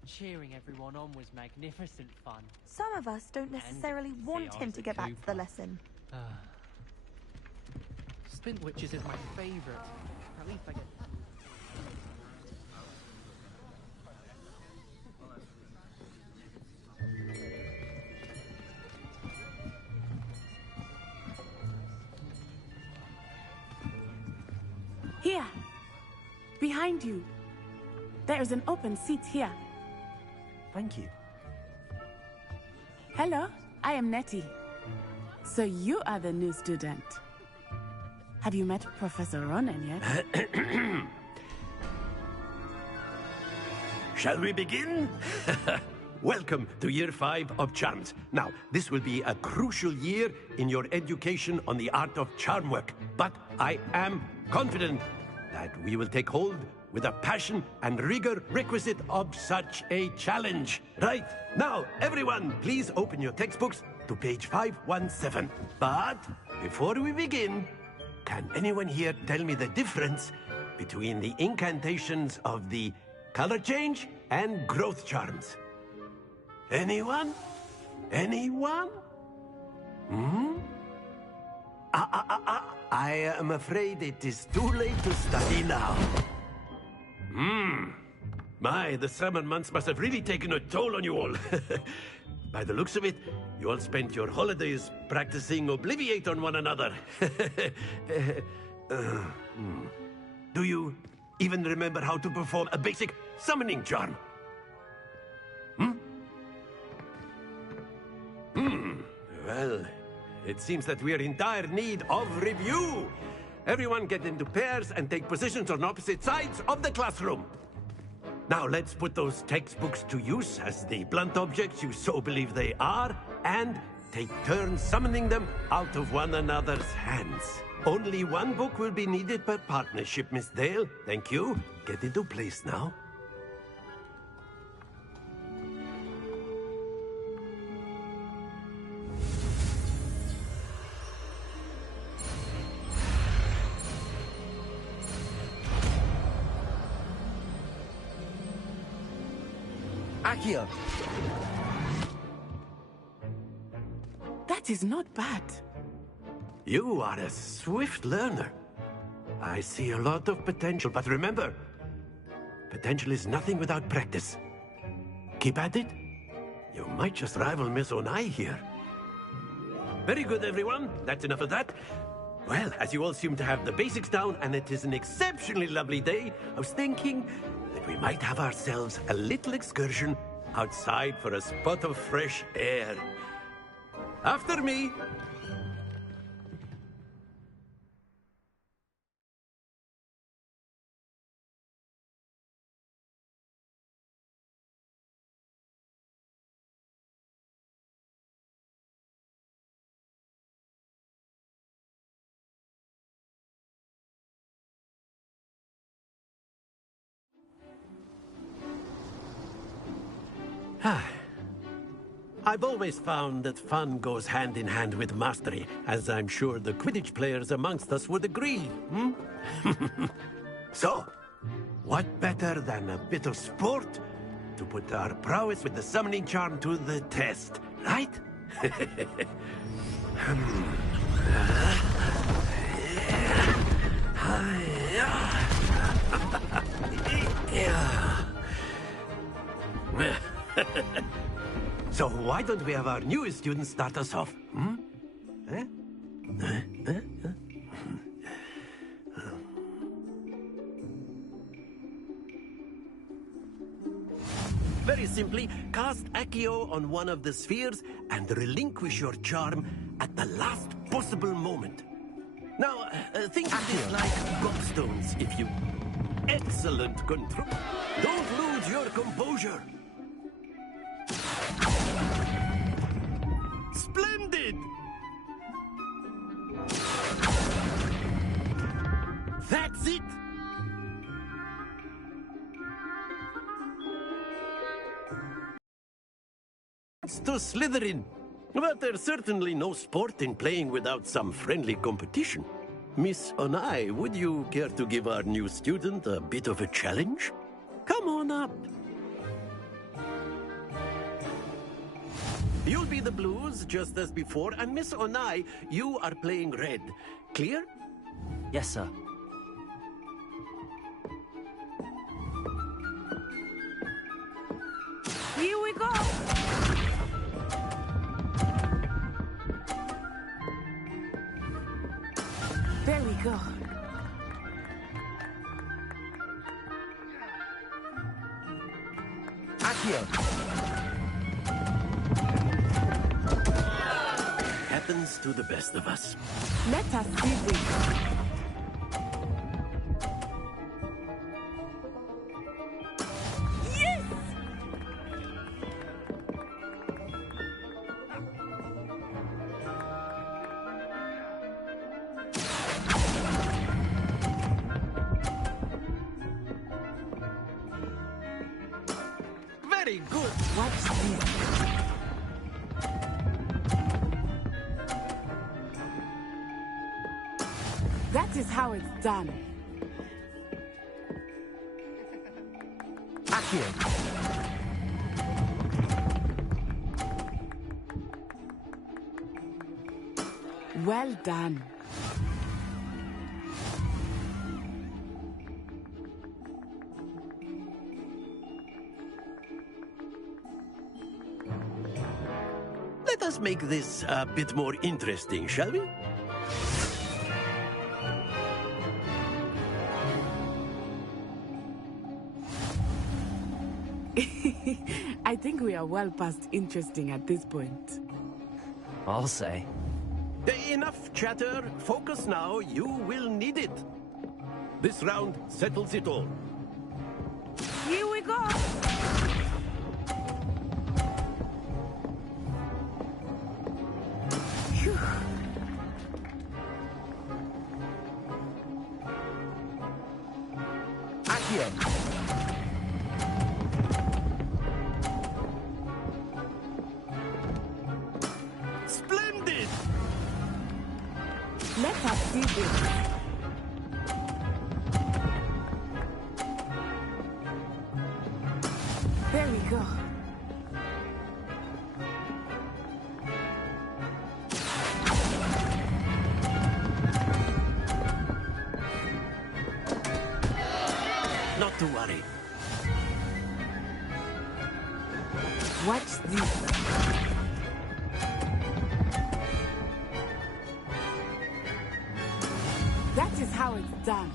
Cheering everyone on was magnificent fun. Some of us don't necessarily want him to get back to the lesson. Splint Witches is my favourite. At least I get... Here! Behind you! There is an open seat here. Thank you. Hello, I am Nettie. So you are the new student. Have you met Professor Ronan yet? Shall we begin? Welcome to Year 5 of Charms. Now, this will be a crucial year in your education on the art of charm work. But I am confident that we will take hold with the passion and rigor requisite of such a challenge. Right, now, everyone, please open your textbooks to page 517. But before we begin, can anyone here tell me the difference between the incantations of the color change and growth charms? Anyone? Anyone? I am afraid it is too late to study now. My, the summer months must have really taken a toll on you all. By the looks of it, you all spent your holidays practicing Obliviate on one another. Do you even remember how to perform a basic summoning charm? Well, it seems that we are in dire need of review. Everyone get into pairs and take positions on opposite sides of the classroom. Now let's put those textbooks to use as the blunt objects you so believe they are, and take turns summoning them out of one another's hands. Only one book will be needed per partnership, Miss Dale. Thank you. Get into place now. Akio. That is not bad. You are a swift learner. I see a lot of potential, but remember, potential is nothing without practice. Keep at it. You might just rival Miss Onai here. Very good, everyone. That's enough of that. Well, as you all seem to have the basics down, and it is an exceptionally lovely day, I was thinking that we might have ourselves a little excursion outside for a spot of fresh air. After me. I've always found that fun goes hand in hand with mastery, as I'm sure the Quidditch players amongst us would agree. So, what better than a bit of sport to put our prowess with the summoning charm to the test, right? So why don't we have our newest student start us off? Very simply, cast Accio on one of the spheres and relinquish your charm at the last possible moment. Now, think of this like gobstones, if you... Excellent control. Don't lose your composure. Splendid! That's it! It's to Slytherin. But there's certainly no sport in playing without some friendly competition. Miss Onai, would you care to give our new student a bit of a challenge? Come on up. You'll be the blues, just as before, and Miss Onai, you are playing red. Clear? Yes, sir. Here we go. There we go. Accio. happens to the best of us. Let us see this. Very good. Watch this. That is how it's done. Accio. Well done. Let us make this a bit more interesting, shall we? I think we are well past interesting at this point. I'll say. Enough chatter. Focus now. You will need it. This round settles it all. Here we go. Phew. Accio. Splendid! Let us see this. There we go. Not to worry. Watch this. That is how it's done.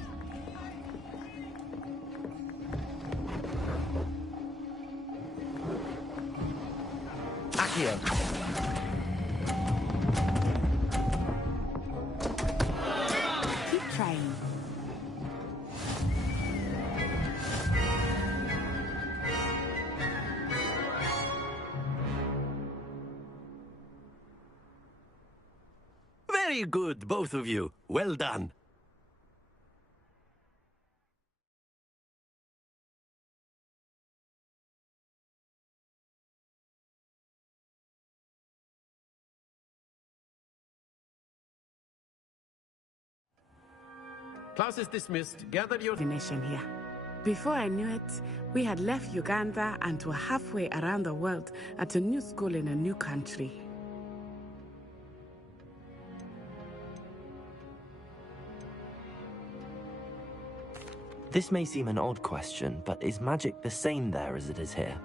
Accio. Keep trying. Very good, both of you. Well done. Class is dismissed. Gather your Nation here. Before I knew it, we had left Uganda and were halfway around the world at a new school in a new country. This may seem an odd question, but is magic the same there as it is here?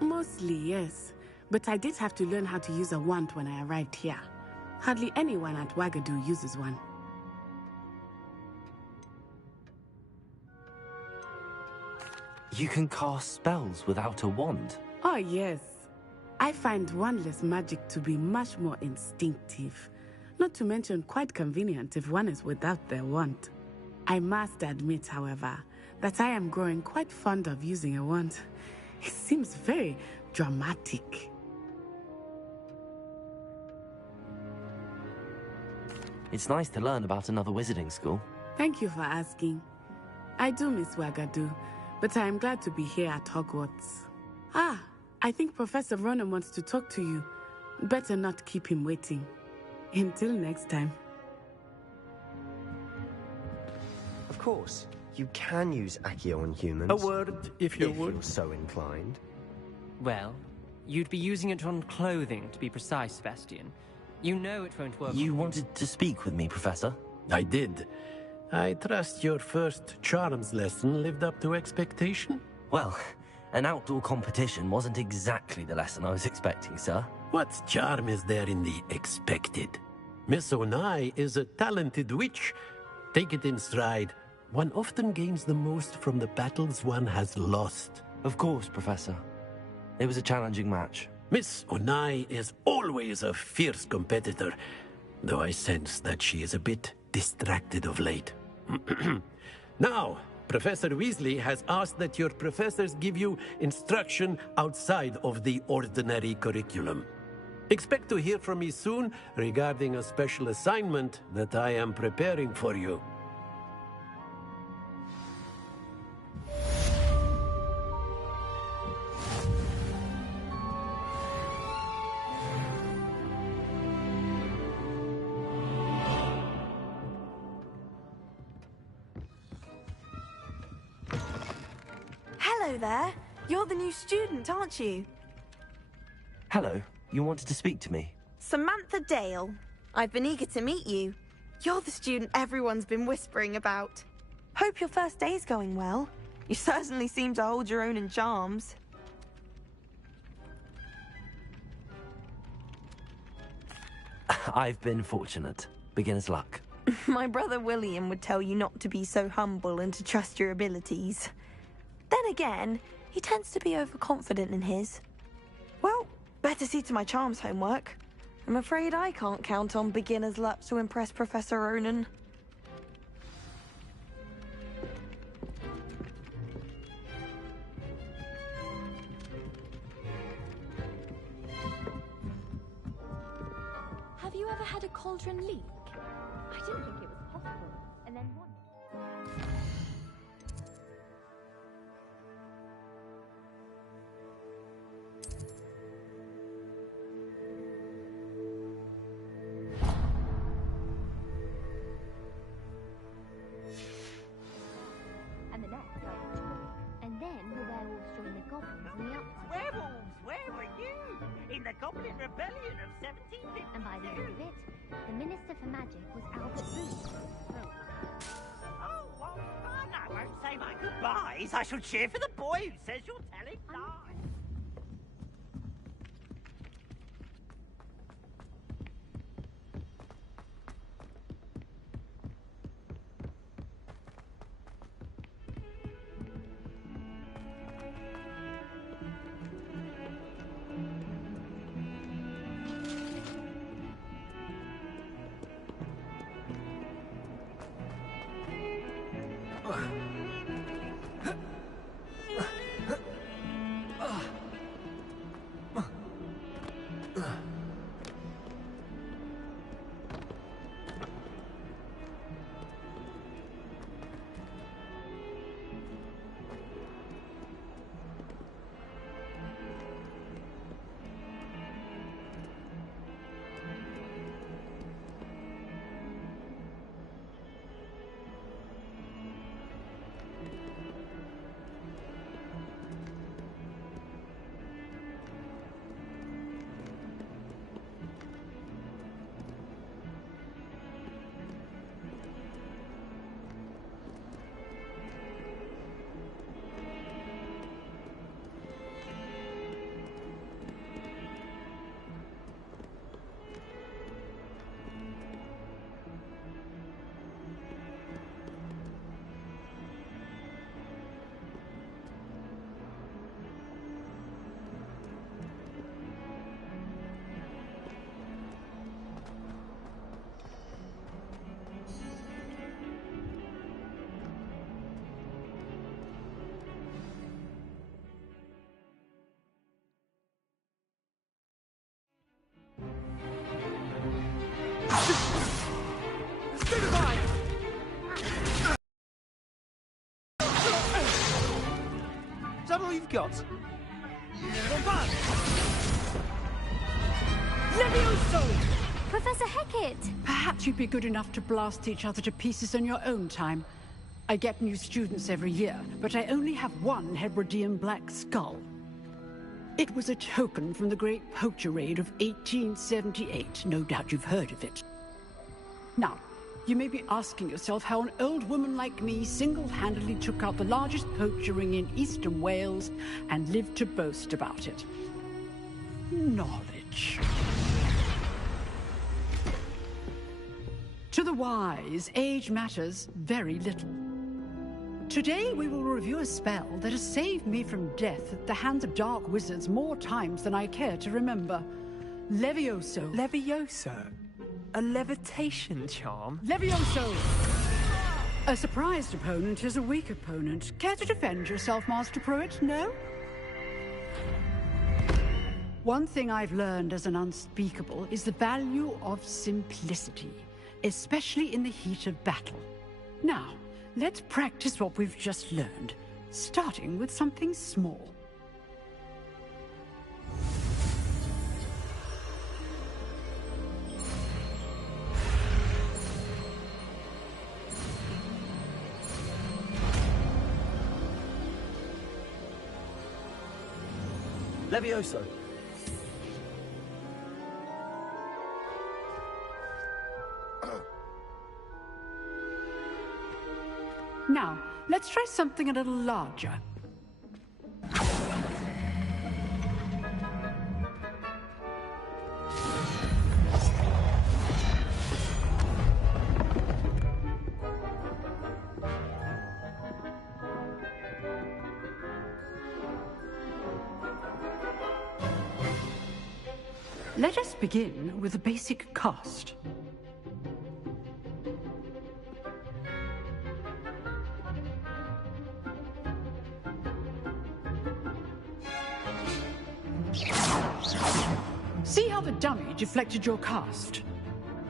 Mostly, yes. But I did have to learn how to use a wand when I arrived here. Hardly anyone at Wagadu uses one. You can cast spells without a wand? Oh, yes. I find wandless magic to be much more instinctive. Not to mention quite convenient if one is without their wand. I must admit, however, that I am growing quite fond of using a wand. It seems very dramatic. It's nice to learn about another wizarding school. Thank you for asking. I do miss Wagadu, but I am glad to be here at Hogwarts. Ah, I think Professor Ronan wants to talk to you. Better not keep him waiting. Until next time. Of course, you can use Accio on humans. A word, if you would. You're so inclined. Well, you'd be using it on clothing, to be precise, Sebastian. You know it won't work. You wanted to speak with me, Professor? I did. I trust your first charms lesson lived up to expectation? Well, an outdoor competition wasn't exactly the lesson I was expecting, sir. What charm is there in the expected? Miss Onai is a talented witch. Take it in stride. One often gains the most from the battles one has lost. Of course, Professor. It was a challenging match. Miss Onai is always a fierce competitor, though I sense that she is a bit distracted of late. Now, Professor Weasley has asked that your professors give you instruction outside of the ordinary curriculum. Expect to hear from me soon regarding a special assignment that I am preparing for you. Hello there. You're the new student, aren't you? Hello, you wanted to speak to me? Samantha Dale. I've been eager to meet you. You're the student everyone's been whispering about. Hope your first day's going well. You certainly seem to hold your own in charms. I've been fortunate. Beginner's luck. My brother William would tell you not to be so humble and to trust your abilities. Then again, he tends to be overconfident in his. Well, better see to my charms homework. I'm afraid I can't count on beginner's luck to impress Professor Ronan. Have you ever had a cauldron leak? I didn't think it was possible. And then one... And the next I was 2. And then the werewolves joined the goblins in the outside. Werewolves, where were you? In the Goblin Rebellion of 1752. And by the end of it, the Minister for Magic was Albert Booth. Oh, what fun! I won't say my goodbyes. I shall cheer for the boy who says you're telling lies. Is that all you've got? Levioso! Professor Hecat! Perhaps you'd be good enough to blast each other to pieces in your own time. I get new students every year, but I only have one Hebridean black skull. It was a token from the Great Poacher Raid of 1878. No doubt you've heard of it. Now, you may be asking yourself how an old woman like me single-handedly took out the largest poacher ring in eastern Wales and lived to boast about it. Knowledge. To the wise, age matters very little. Today we will review a spell that has saved me from death at the hands of dark wizards more times than I care to remember. Levioso. Levioso? A levitation charm? Levioso! A surprised opponent is a weak opponent. Care to defend yourself, Master Pruitt? No? One thing I've learned as an unspeakable is the value of simplicity, especially in the heat of battle. Now, let's practice what we've just learned, starting with something small. Levioso. Now, let's try something a little larger. Let us begin with a basic cast. See how the dummy deflected your cast?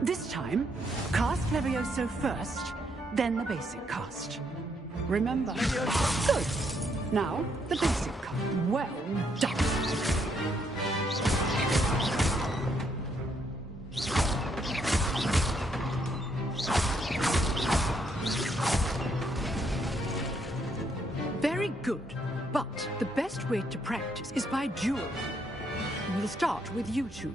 This time, cast Levioso first, then the basic cast. Remember? Good. Now, the basic cast. Well done. Very good, but the best way to practice is by duel. We'll start with you two.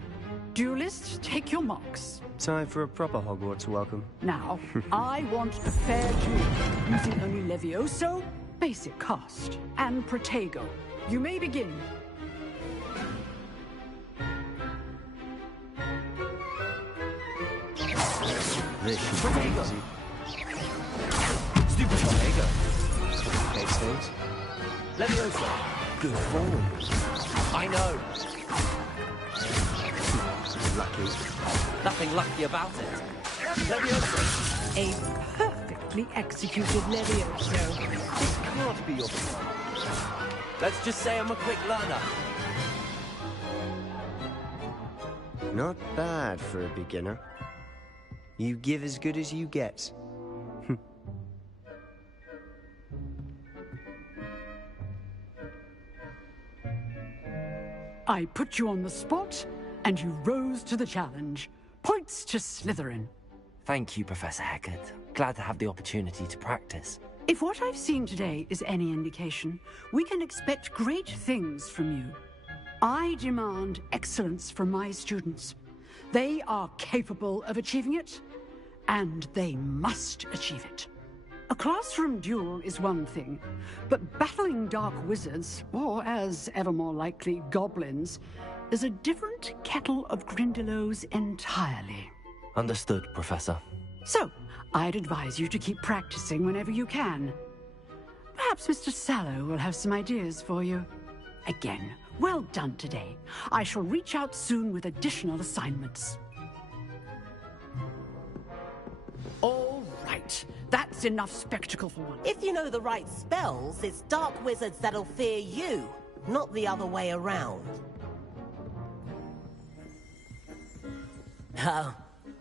Duelists, take your marks. Time for a proper Hogwarts welcome. Now, I want a fair duel, using only Levioso, basic cast, and Protego. You may begin. This should be easy. Stupid Protego. Complicates things. Levioso. Good form. I know. Lucky. Nothing lucky about it. Levioso. A perfectly executed Levioso. This can't be your fault. Let's just say I'm a quick learner. Not bad for a beginner. You give as good as you get. I put you on the spot, and you rose to the challenge. Points to Slytherin. Thank you, Professor Hecat. Glad to have the opportunity to practice. If what I've seen today is any indication, we can expect great things from you. I demand excellence from my students. They are capable of achieving it, and they must achieve it. A classroom duel is one thing, but battling dark wizards, or as ever more likely, goblins, is a different kettle of Grindylows entirely. Understood, Professor. So, I'd advise you to keep practicing whenever you can. Perhaps Mr. Sallow will have some ideas for you. Again, well done today. I shall reach out soon with additional assignments. All right. That's enough spectacle for one. If you know the right spells, it's dark wizards that'll fear you, not the other way around. Oh,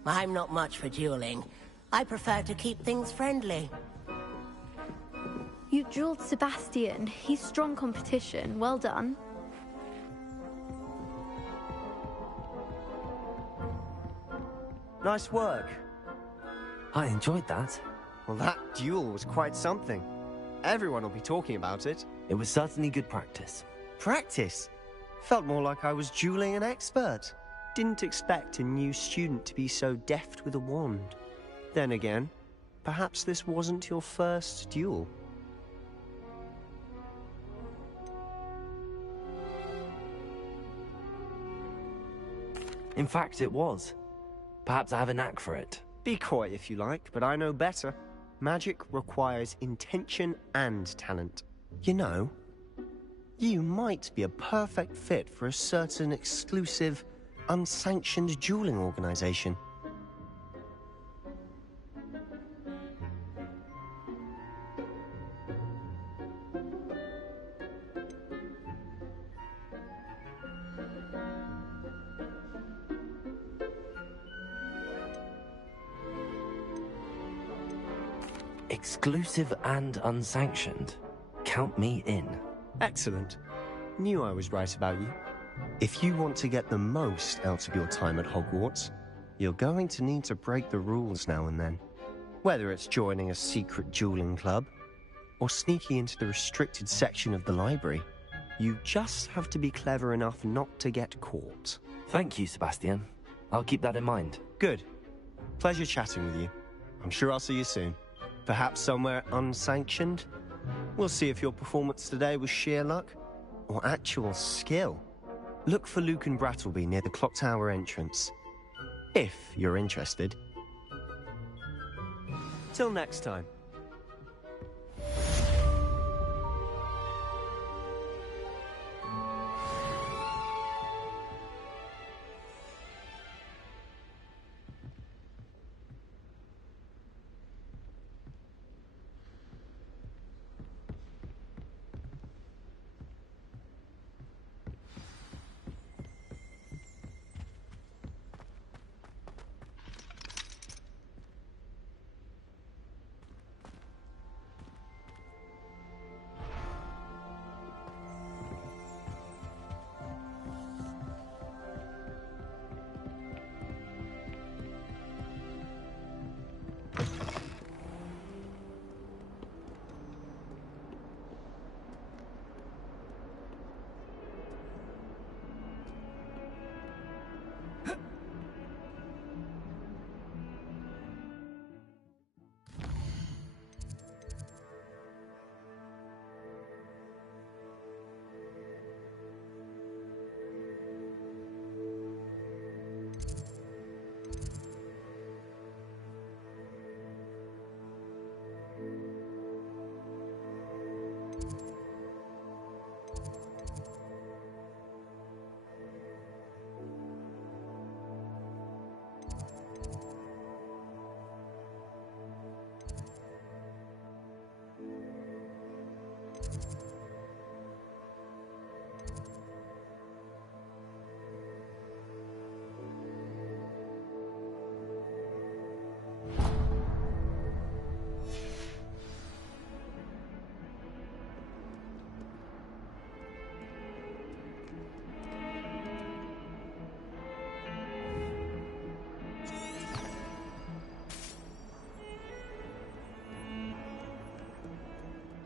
I'm not much for dueling. I prefer to keep things friendly. You dueled Sebastian. He's strong competition. Well done. Nice work. I enjoyed that. Well, that duel was quite something. Everyone will be talking about it. It was certainly good practice. Practice? Felt more like I was dueling an expert. Didn't expect a new student to be so deft with a wand. Then again, perhaps this wasn't your first duel. In fact, it was. Perhaps I have a knack for it. Be coy if you like, but I know better. magic requires intention and talent. You know, you might be a perfect fit for a certain exclusive, unsanctioned dueling organization. Exclusive and unsanctioned. Count me in. Excellent. Knew I was right about you. If you want to get the most out of your time at Hogwarts, you're going to need to break the rules now and then. Whether it's joining a secret dueling club, or sneaking into the restricted section of the library, you just have to be clever enough not to get caught. Thank you, Sebastian. I'll keep that in mind. Good. Pleasure chatting with you. I'm sure I'll see you soon. Perhaps somewhere unsanctioned? We'll see if your performance today was sheer luck or actual skill. Look for Luke and Brattleby near the clock tower entrance, if you're interested. Till next time.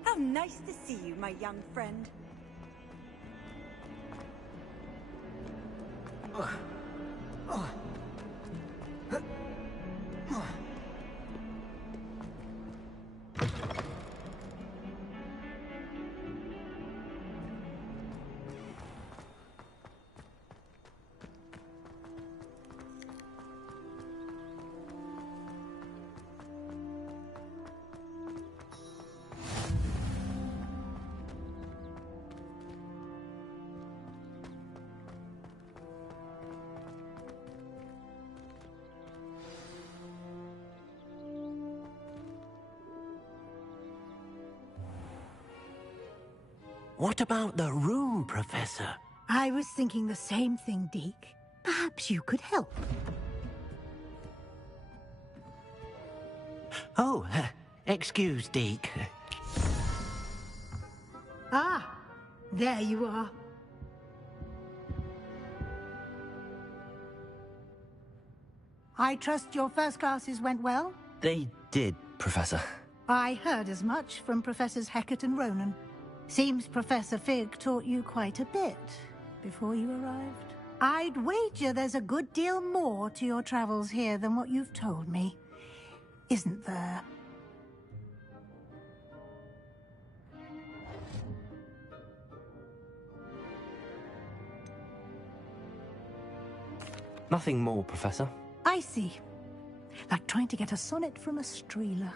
How nice to see you, my young friend. What about the room, Professor? I was thinking the same thing, Deke. Perhaps you could help. Oh, excuse, Deke. Ah, there you are. I trust your first classes went well? They did, Professor. I heard as much from Professors Hecat and Ronan. Seems Professor Fig taught you quite a bit before you arrived. I'd wager there's a good deal more to your travels here than what you've told me. Isn't there? Nothing more, Professor. I see. Like trying to get a sonnet from a streeler.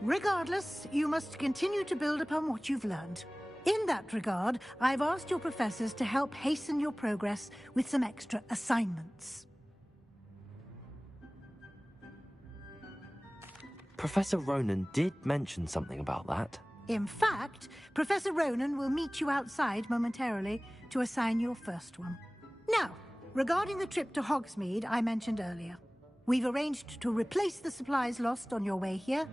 Regardless, you must continue to build upon what you've learned. In that regard, I've asked your professors to help hasten your progress with some extra assignments. Professor Ronan did mention something about that. In fact, Professor Ronan will meet you outside momentarily to assign your first one. Now, regarding the trip to Hogsmeade I mentioned earlier, we've arranged to replace the supplies lost on your way here,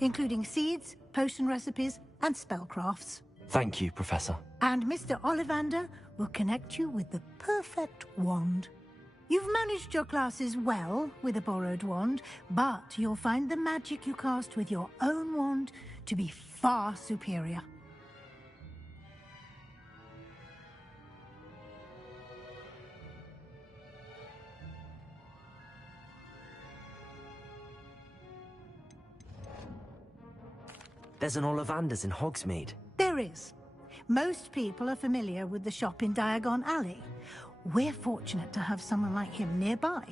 including seeds, potion recipes, and spellcrafts. Thank you, Professor. And Mr. Ollivander will connect you with the perfect wand. You've managed your classes well with a borrowed wand, but you'll find the magic you cast with your own wand to be far superior. There's an Ollivander's in Hogsmeade. There is. Most people are familiar with the shop in Diagon Alley. We're fortunate to have someone like him nearby.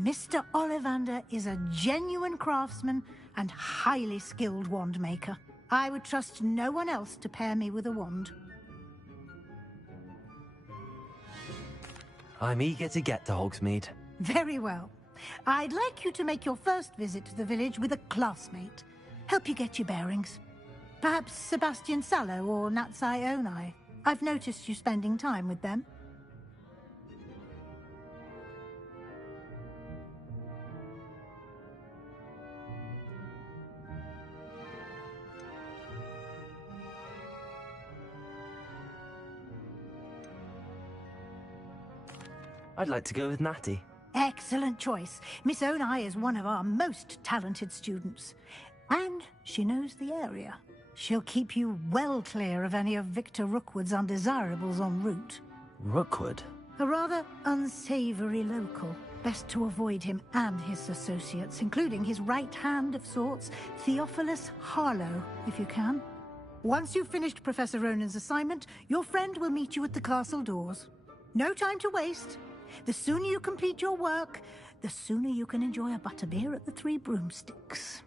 Mr. Ollivander is a genuine craftsman and highly skilled wand maker. I would trust no one else to pair me with a wand. I'm eager to get to Hogsmeade. Very well. I'd like you to make your first visit to the village with a classmate. Help you get your bearings. Perhaps Sebastian Sallow or Natsai Onai. I've noticed you spending time with them. I'd like to go with Natty. Excellent choice. Miss Onai is one of our most talented students. And she knows the area. She'll keep you well clear of any of Victor Rookwood's undesirables en route. Rookwood? A rather unsavory local. Best to avoid him and his associates, including his right hand of sorts, Theophilus Harlow, if you can. Once you've finished Professor Ronan's assignment, your friend will meet you at the castle doors. No time to waste. The sooner you complete your work, the sooner you can enjoy a butterbeer at the Three Broomsticks.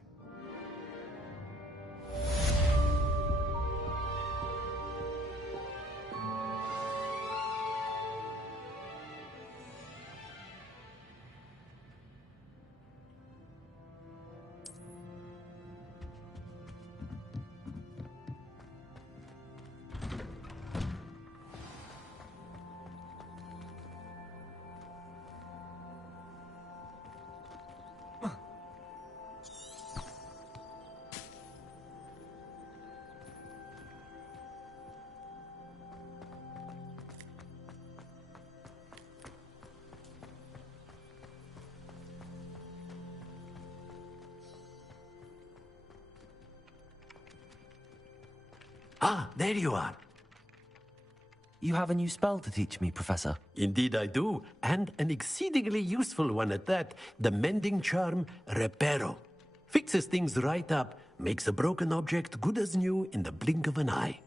Ah, there you are. You have a new spell to teach me, Professor. Indeed I do, and an exceedingly useful one at that. The mending charm, Reparo. Fixes things right up, makes a broken object good as new in the blink of an eye.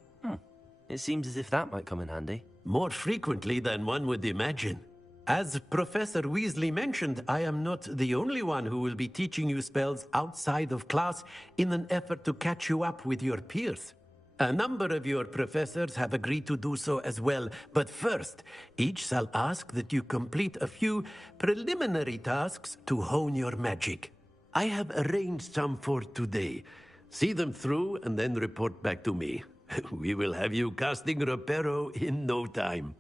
It seems as if that might come in handy. More frequently than one would imagine. As Professor Weasley mentioned, I am not the only one who will be teaching you spells outside of class in an effort to catch you up with your peers. A number of your professors have agreed to do so as well, but first, each shall ask that you complete a few preliminary tasks to hone your magic. I have arranged some for today. See them through and then report back to me. We will have you casting Reparo in no time.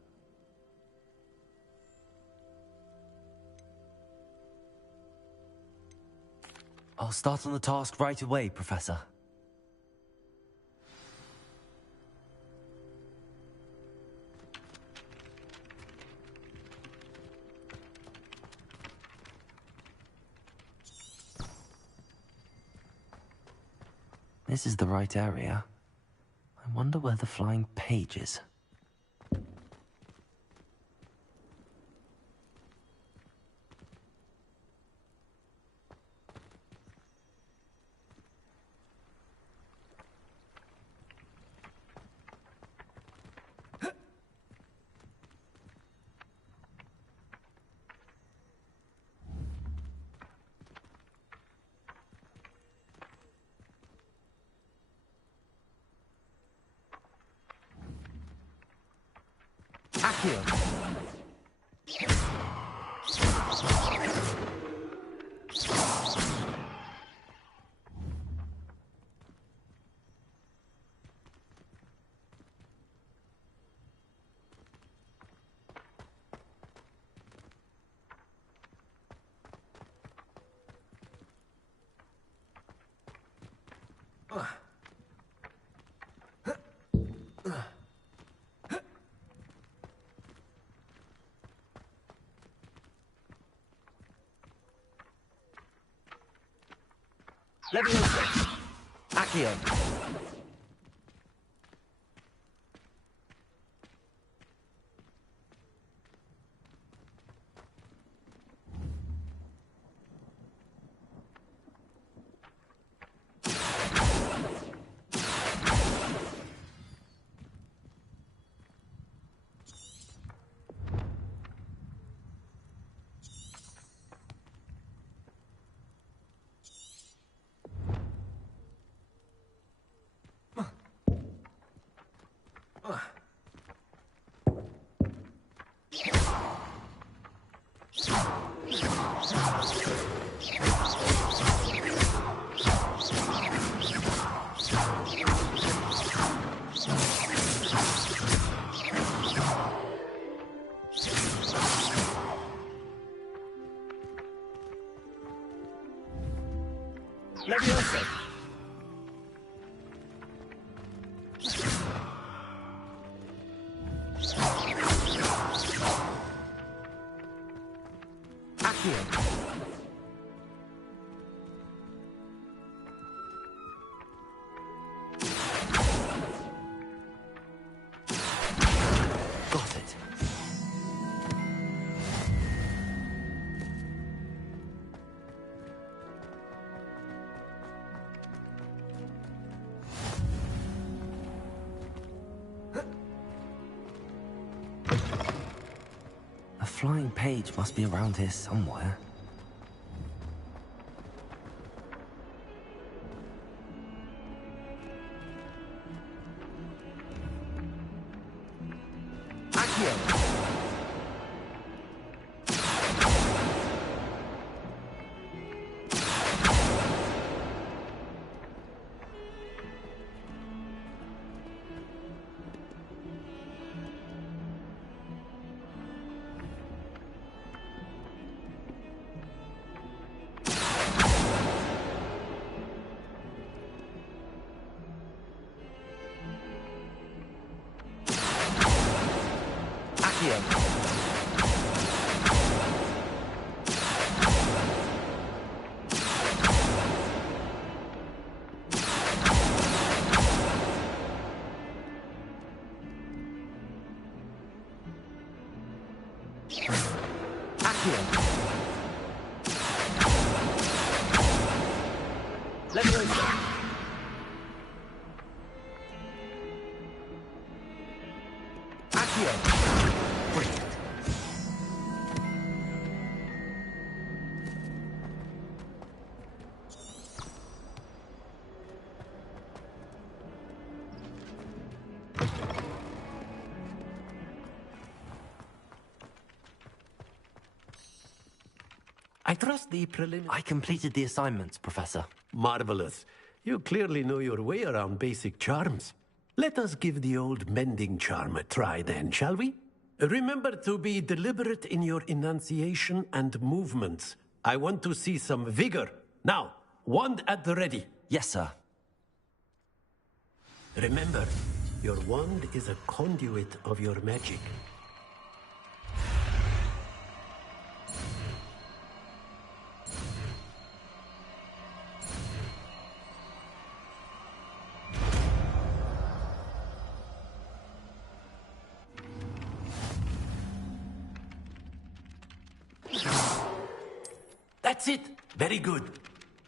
I'll start on the task right away, Professor. This is the right area. I wonder where the flying page is. Accio. Leviosa. Accio. Leviosa. Accio. Got it. A flying page must be around here somewhere. Accio. I trust the preliminary... I completed the assignments, Professor. Marvelous. You clearly know your way around basic charms. Let us give the old mending charm a try then, shall we? Remember to be deliberate in your enunciation and movements. I want to see some vigor. Now, wand at the ready. Yes, sir. Remember, your wand is a conduit of your magic. That's it. Very good.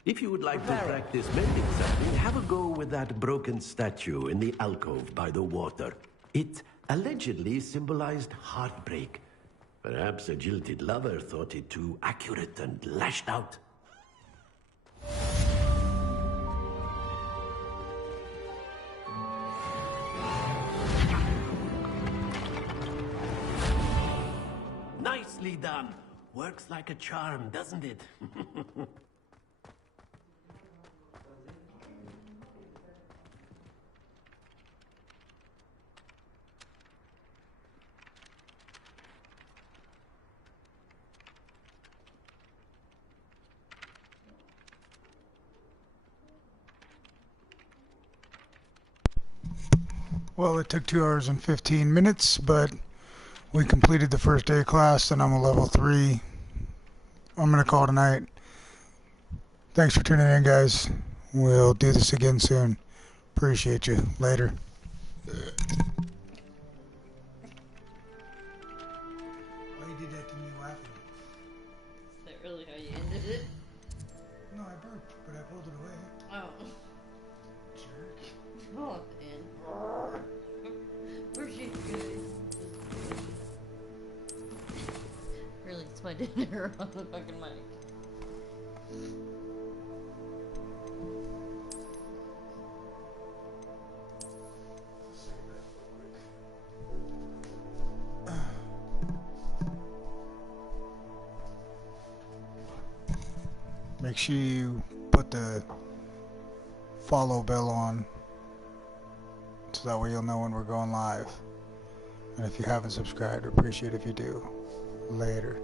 If you would like to practice mending something, have a go with that broken statue in the alcove by the water. It allegedly symbolized heartbreak. Perhaps a jilted lover thought it too accurate and lashed out. done. Works like a charm, doesn't it? Well, it took 2 hours and 15 minutes, but we completed the first day of class, and I'm a level 3. I'm going to call it a night. Thanks for tuning in, guys. We'll do this again soon. Appreciate you. Later. Why you did that to me laughing? Is that really how you ended it? No, I burped, but I pulled it away. Oh. Jerk. Oh, Dan. Where's she good? Really, it's my dinner on the fucking mic. Make sure you put the follow bell on so that way you'll know when we're going live. And if you haven't subscribed, I appreciate it if you do. Later.